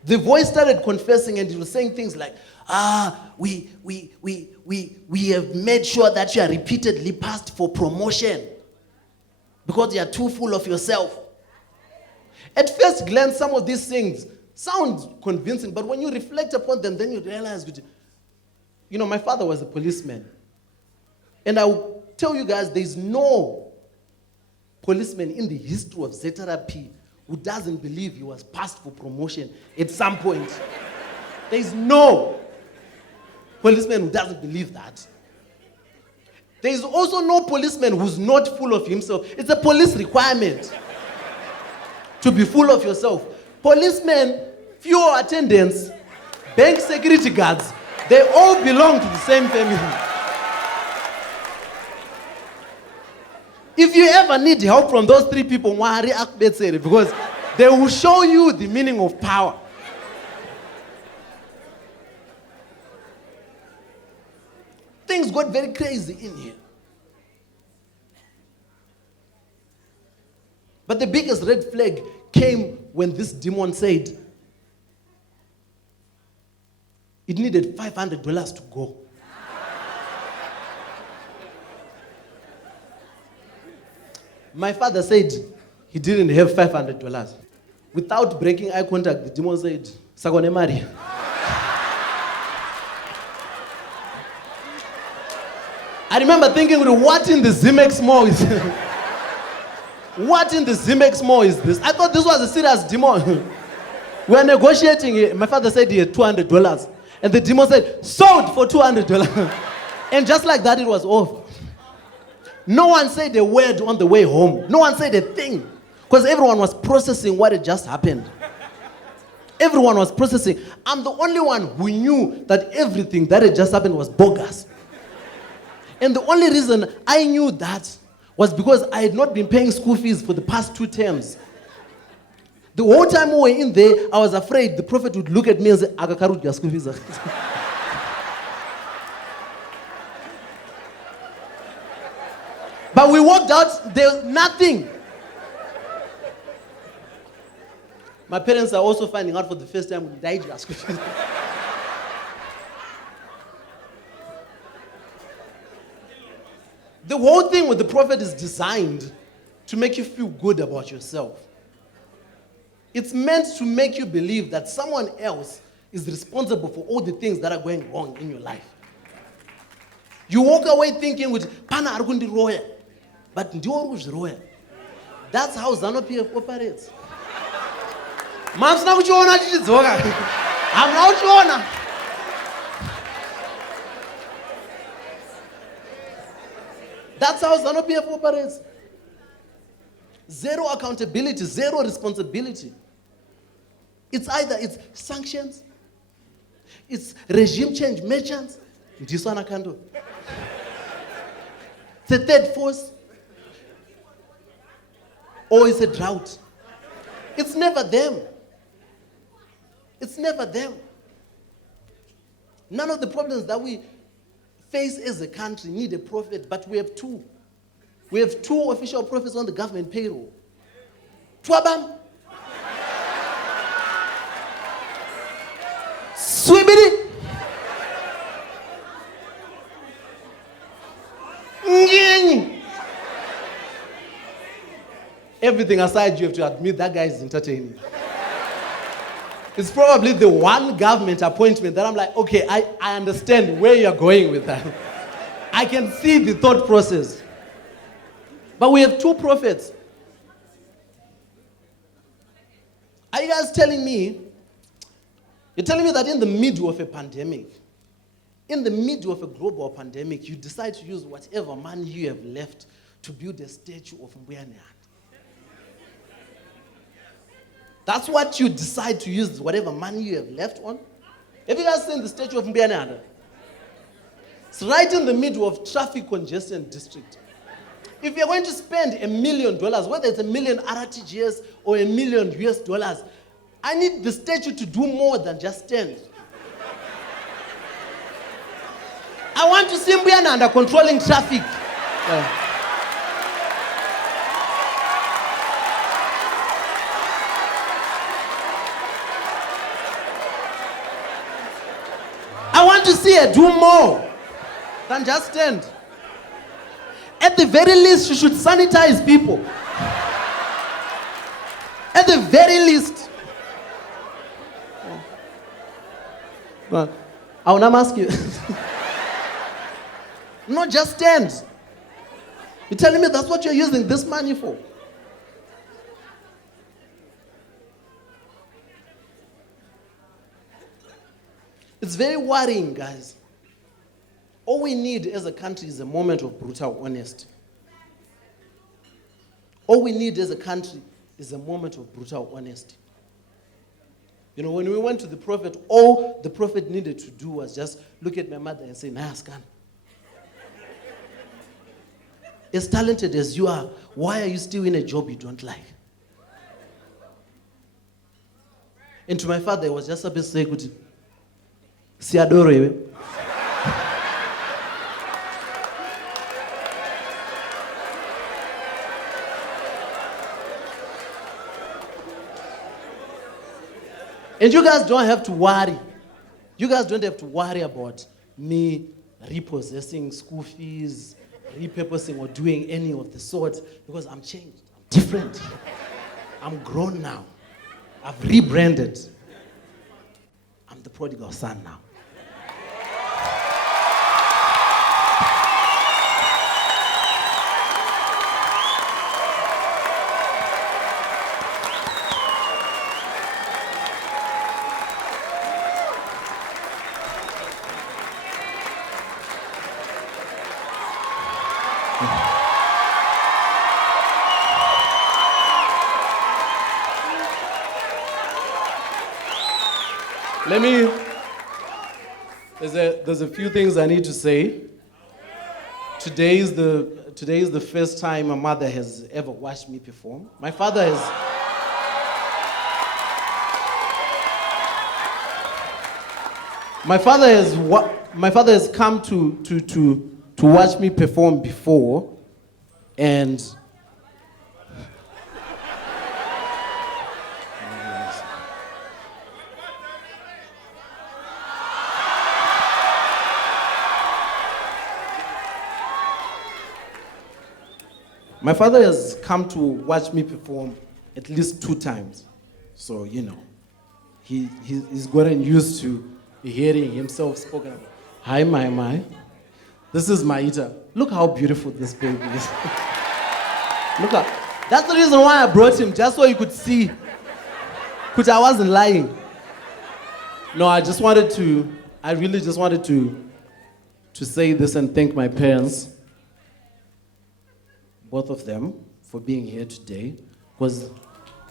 The voice started confessing, and he was saying things like, we have made sure that you are repeatedly passed for promotion because you are too full of yourself. At first glance, some of these things sound convincing, but when you reflect upon them, then you realize, my father was a policeman. And I will tell you guys, there's no policeman in the history of ZRP who doesn't believe he was passed for promotion at some point. There's no policeman who doesn't believe that. There's also no policeman who's not full of himself. It's a police requirement to be full of yourself. Policemen, fewer attendants, bank security guards, they all belong to the same family. If you ever need help from those 3 people, because they will show you the meaning of power. Things got very crazy in here. But the biggest red flag came when this demon said it needed $500 to go. My father said he didn't have $500. Without breaking eye contact, the demon said, Sagone Maria. I remember thinking, what in the Zimex mall is this? What in the Zimex mall is this? I thought this was a serious demon. We were negotiating. My father said he had $200. And the demon said, sold for $200. And just like that, it was over. No one said a word on the way home. No one said a thing. Because everyone was processing what had just happened. Everyone was processing. I'm the only one who knew that everything that had just happened was bogus. And the only reason I knew that was because I had not been paying school fees for the past 2 terms. The whole time we were in there, I was afraid the prophet would look at me and say, Agakaru your school fees. But we walked out, there was nothing. My parents are also finding out for the first time we died your school fees. The whole thing with the prophet is designed to make you feel good about yourself. It's meant to make you believe that someone else is responsible for all the things that are going wrong in your life. You walk away thinking, "Pana argundi roya," but ndiwo roya. That's how ZANU-PF operates. Mamsina kuchiona chichidzoka. Hamna kuchiona. That's how ZANU-PF operates. Zero accountability, zero responsibility. It's either it's sanctions, it's regime change merchants, Ndiswana Kandoro. The third force, or it's a drought. It's never them. It's never them. None of the problems that we face as a country need a prophet, but we have two. We have two official prophets on the government payroll. Twabam. Swibidi. Nging. Everything aside, you have to admit that guy is entertaining. It's probably the one government appointment that I'm like, okay, I understand where you're going with that. I can see the thought process. But we have two prophets. Are you guys telling me, you're telling me that in the middle of a pandemic, in the middle of a global pandemic, you decide to use whatever money you have left to build a statue of Mbuyane? That's what you decide to use, whatever money you have left on? Have you guys seen the statue of Mbuyane? It's right in the middle of traffic congestion district. If you're going to spend $1 million, whether it's $1 million RTGS or $1 million US, I need the statue to do more than just stand. I want to see Mbuyane controlling traffic. I want to see her do more than just stand. At the very least, she should sanitize people. At the very least. But I will not ask you. Not just stand. You're telling me that's what you're using this money for? It's very worrying, guys. All we need as a country is a moment of brutal honesty. All we need as a country is a moment of brutal honesty. You know, when we went to the prophet, all the prophet needed to do was just look at my mother and say, "Nayaskan, as talented as you are, why are you still in a job you don't like?" And to my father, it was just a bit say, "Siadore." And you guys don't have to worry. You guys don't have to worry about me repossessing school fees, repurposing or doing any of the sorts, because I'm changed. I'm different. I'm grown now. I've rebranded. I'm the prodigal son now. There's a few things I need to say. Today is the first time my mother has ever watched me perform. My father has come to watch me perform before, and My father has come to watch me perform at least 2 times. So, you know, he's gotten used to hearing himself spoken about. Hi, my. This is Maita. Look how beautiful this baby is. Look at. That's the reason why I brought him, just so you could see. Because I wasn't lying. No, I really just wanted to say this and thank my parents, both of them, for being here today. Because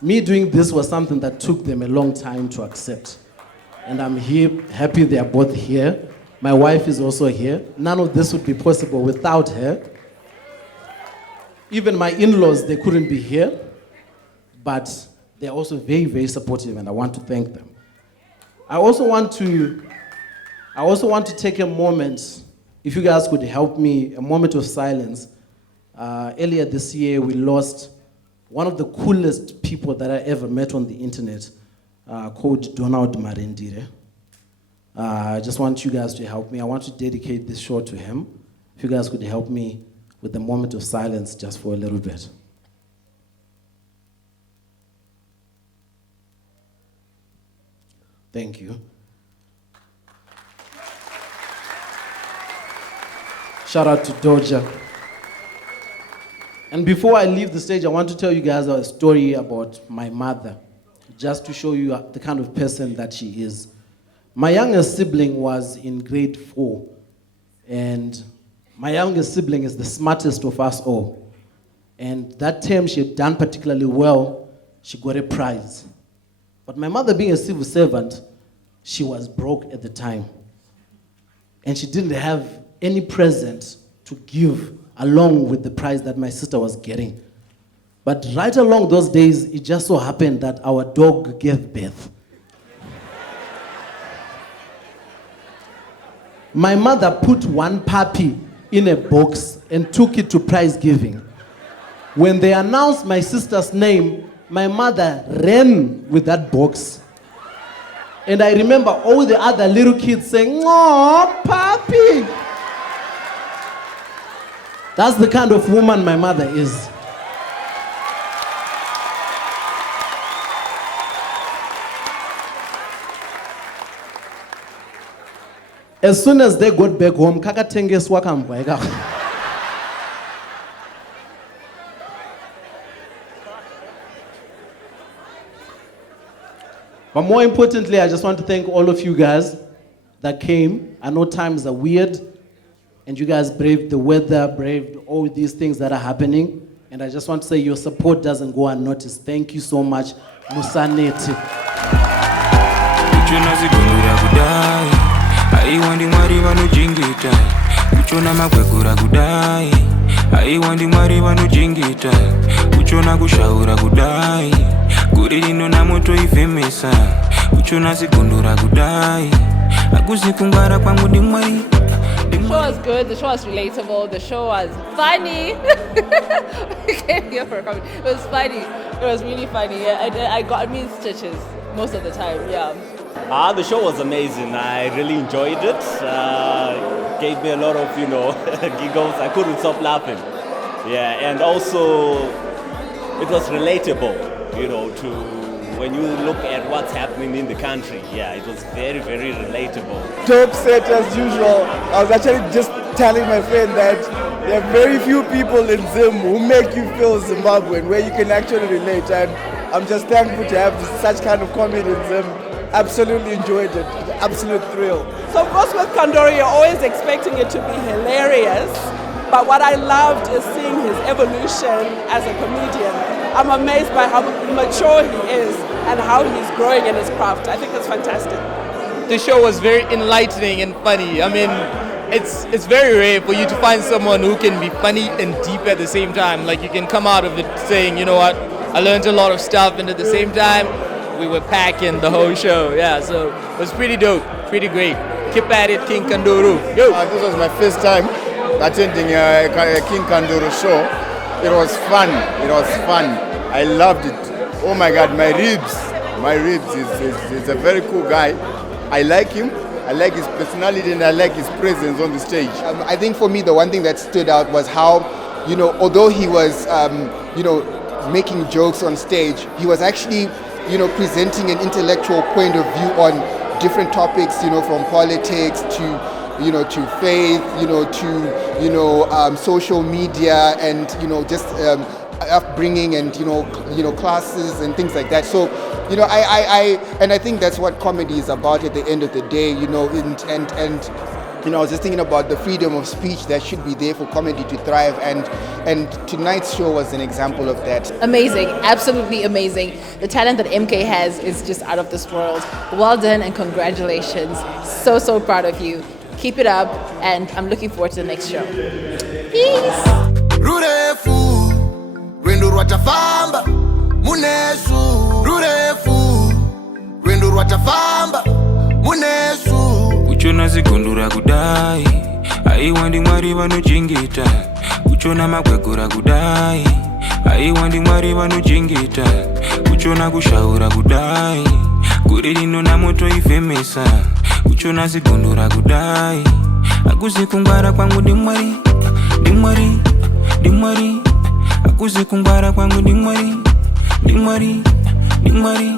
me doing this was something that took them a long time to accept. And I'm happy they are both here. My wife is also here. None of this would be possible without her. Even my in-laws, they couldn't be here. But they're also very, very supportive, and I want to thank them. I also want to take a moment, if you guys could help me, a moment of silence. Earlier this year, we lost one of the coolest people that I ever met on the internet, called Donald Marendire. I just want you guys to help me. I want to dedicate this show to him. If you guys could help me with a moment of silence just for a little bit. Thank you. Shout out to Doja. And before I leave the stage, I want to tell you guys a story about my mother, just to show you the kind of person that she is. My youngest sibling was in grade 4, and my youngest sibling is the smartest of us all. And that term she had done particularly well, she got a prize. But my mother, being a civil servant, she was broke at the time. And she didn't have any present to give along with the prize that my sister was getting. But right along those days, it just so happened that our dog gave birth. My mother put one puppy in a box and took it to prize giving. When they announced my sister's name, my mother ran with that box. And I remember all the other little kids saying, "Oh, puppy!" That's the kind of woman my mother is. As soon as they got back home, Kaka Tenges Wakambwaega. But more importantly, I just want to thank all of you guys that came. I know times are weird, and you guys braved the weather, braved all these things that are happening. And I just want to say your support doesn't go unnoticed. Thank you so much, Musaneti. Aiwandi mwari vanojingita kuchona makwegura kudai aiwandi mwari vanojingita kuchona kushaura kudai guri rino namoto ifemesa kuchona zigondora kudai akuzi kungwara kwangu ndi mwari. The show was good, the show was relatable, the show was funny. We came here for a comedy. It was funny, it was really funny. I got me in stitches most of the time, yeah. The show was amazing. I really enjoyed it. Gave me a lot of, giggles. I couldn't stop laughing. Yeah, and also it was relatable, to when you look at what's happening in the country. Yeah, it was very, very relatable. Dope set as usual. I was actually just telling my friend that there are very few people in Zim who make you feel Zimbabwean, where you can actually relate. And I'm just thankful to have such kind of comedy in Zim. Absolutely enjoyed it. Absolute thrill. So of course with Kandoro, you're always expecting it to be hilarious. But what I loved is seeing his evolution as a comedian. I'm amazed by how mature he is and how he's growing in his craft. I think it's fantastic. The show was very enlightening and funny. I mean, it's very rare for you to find someone who can be funny and deep at the same time. Like you can come out of it saying, you know what, I learned a lot of stuff, and at the same time, we were packing the whole show. Yeah, so it was pretty dope, pretty great. Keep at it, King Kandoro. Yo! This was my first time attending a King Kandoro show. It was fun. It was fun. I loved it. Oh my God, my ribs. He's a very cool guy. I like him. I like his personality and I like his presence on the stage. I think for me, the one thing that stood out was how you know, although he was, you know, making jokes on stage, he was actually, you know, presenting an intellectual point of view on different topics, you know, from politics to, you know, to faith, you know, to, you know, social media and, you know, just upbringing and, you know, classes and things like that. So, you know, I think that's what comedy is about at the end of the day, you know, and you know, I was just thinking about the freedom of speech that should be there for comedy to thrive, and tonight's show was an example of that. Amazing, absolutely amazing. The talent that MK has is just out of this world. Well done and congratulations. So proud of you. Keep it up, and I'm looking forward to the next show. Peace. Rurefu, rwendo rwatafamba, munesu. Rurefu, rwendo rwatafamba, munesu. Kuchona zigondura kudai, aiwandi mwari vanojingita. Kuchona makwegura kudai, aiwandi mwari vanojingita. Kuchona kushaura kudai, guri rino na moto ifemesa. Kuchona zigondura kudai, akuzi kungwara kwangu ndimwari, ndimwari, ndimwari. Akuzi kungwara kwangu ndimwari, ndimwari, ndimwari.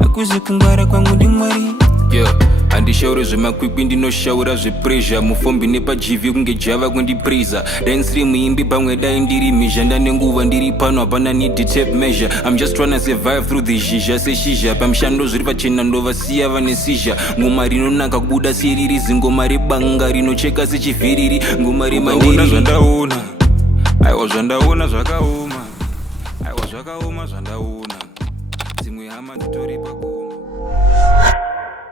Akuzi kungwara kwangu ndimwari. Yeah. Andishaura zvemakwikwi ndinoshaura zvepressure mufombi nepajivi kunge java kundiprisa dance ri muimbi pamwe dai ndiri mhizha ndane nguva ndiri pano hapana need tape measure I'm just trying to survive through the zhizha seshizha pamshando zviri pachena ndovasiya vane sizha ngoma rinonaka kubuda siriri zingoma rebanga rinocheka sechivhiriri ngoma remandiri zvandaona aiwa zvandaona zvakaoma aiwa zvakaoma zvandaona dzimwe hama dzitori paku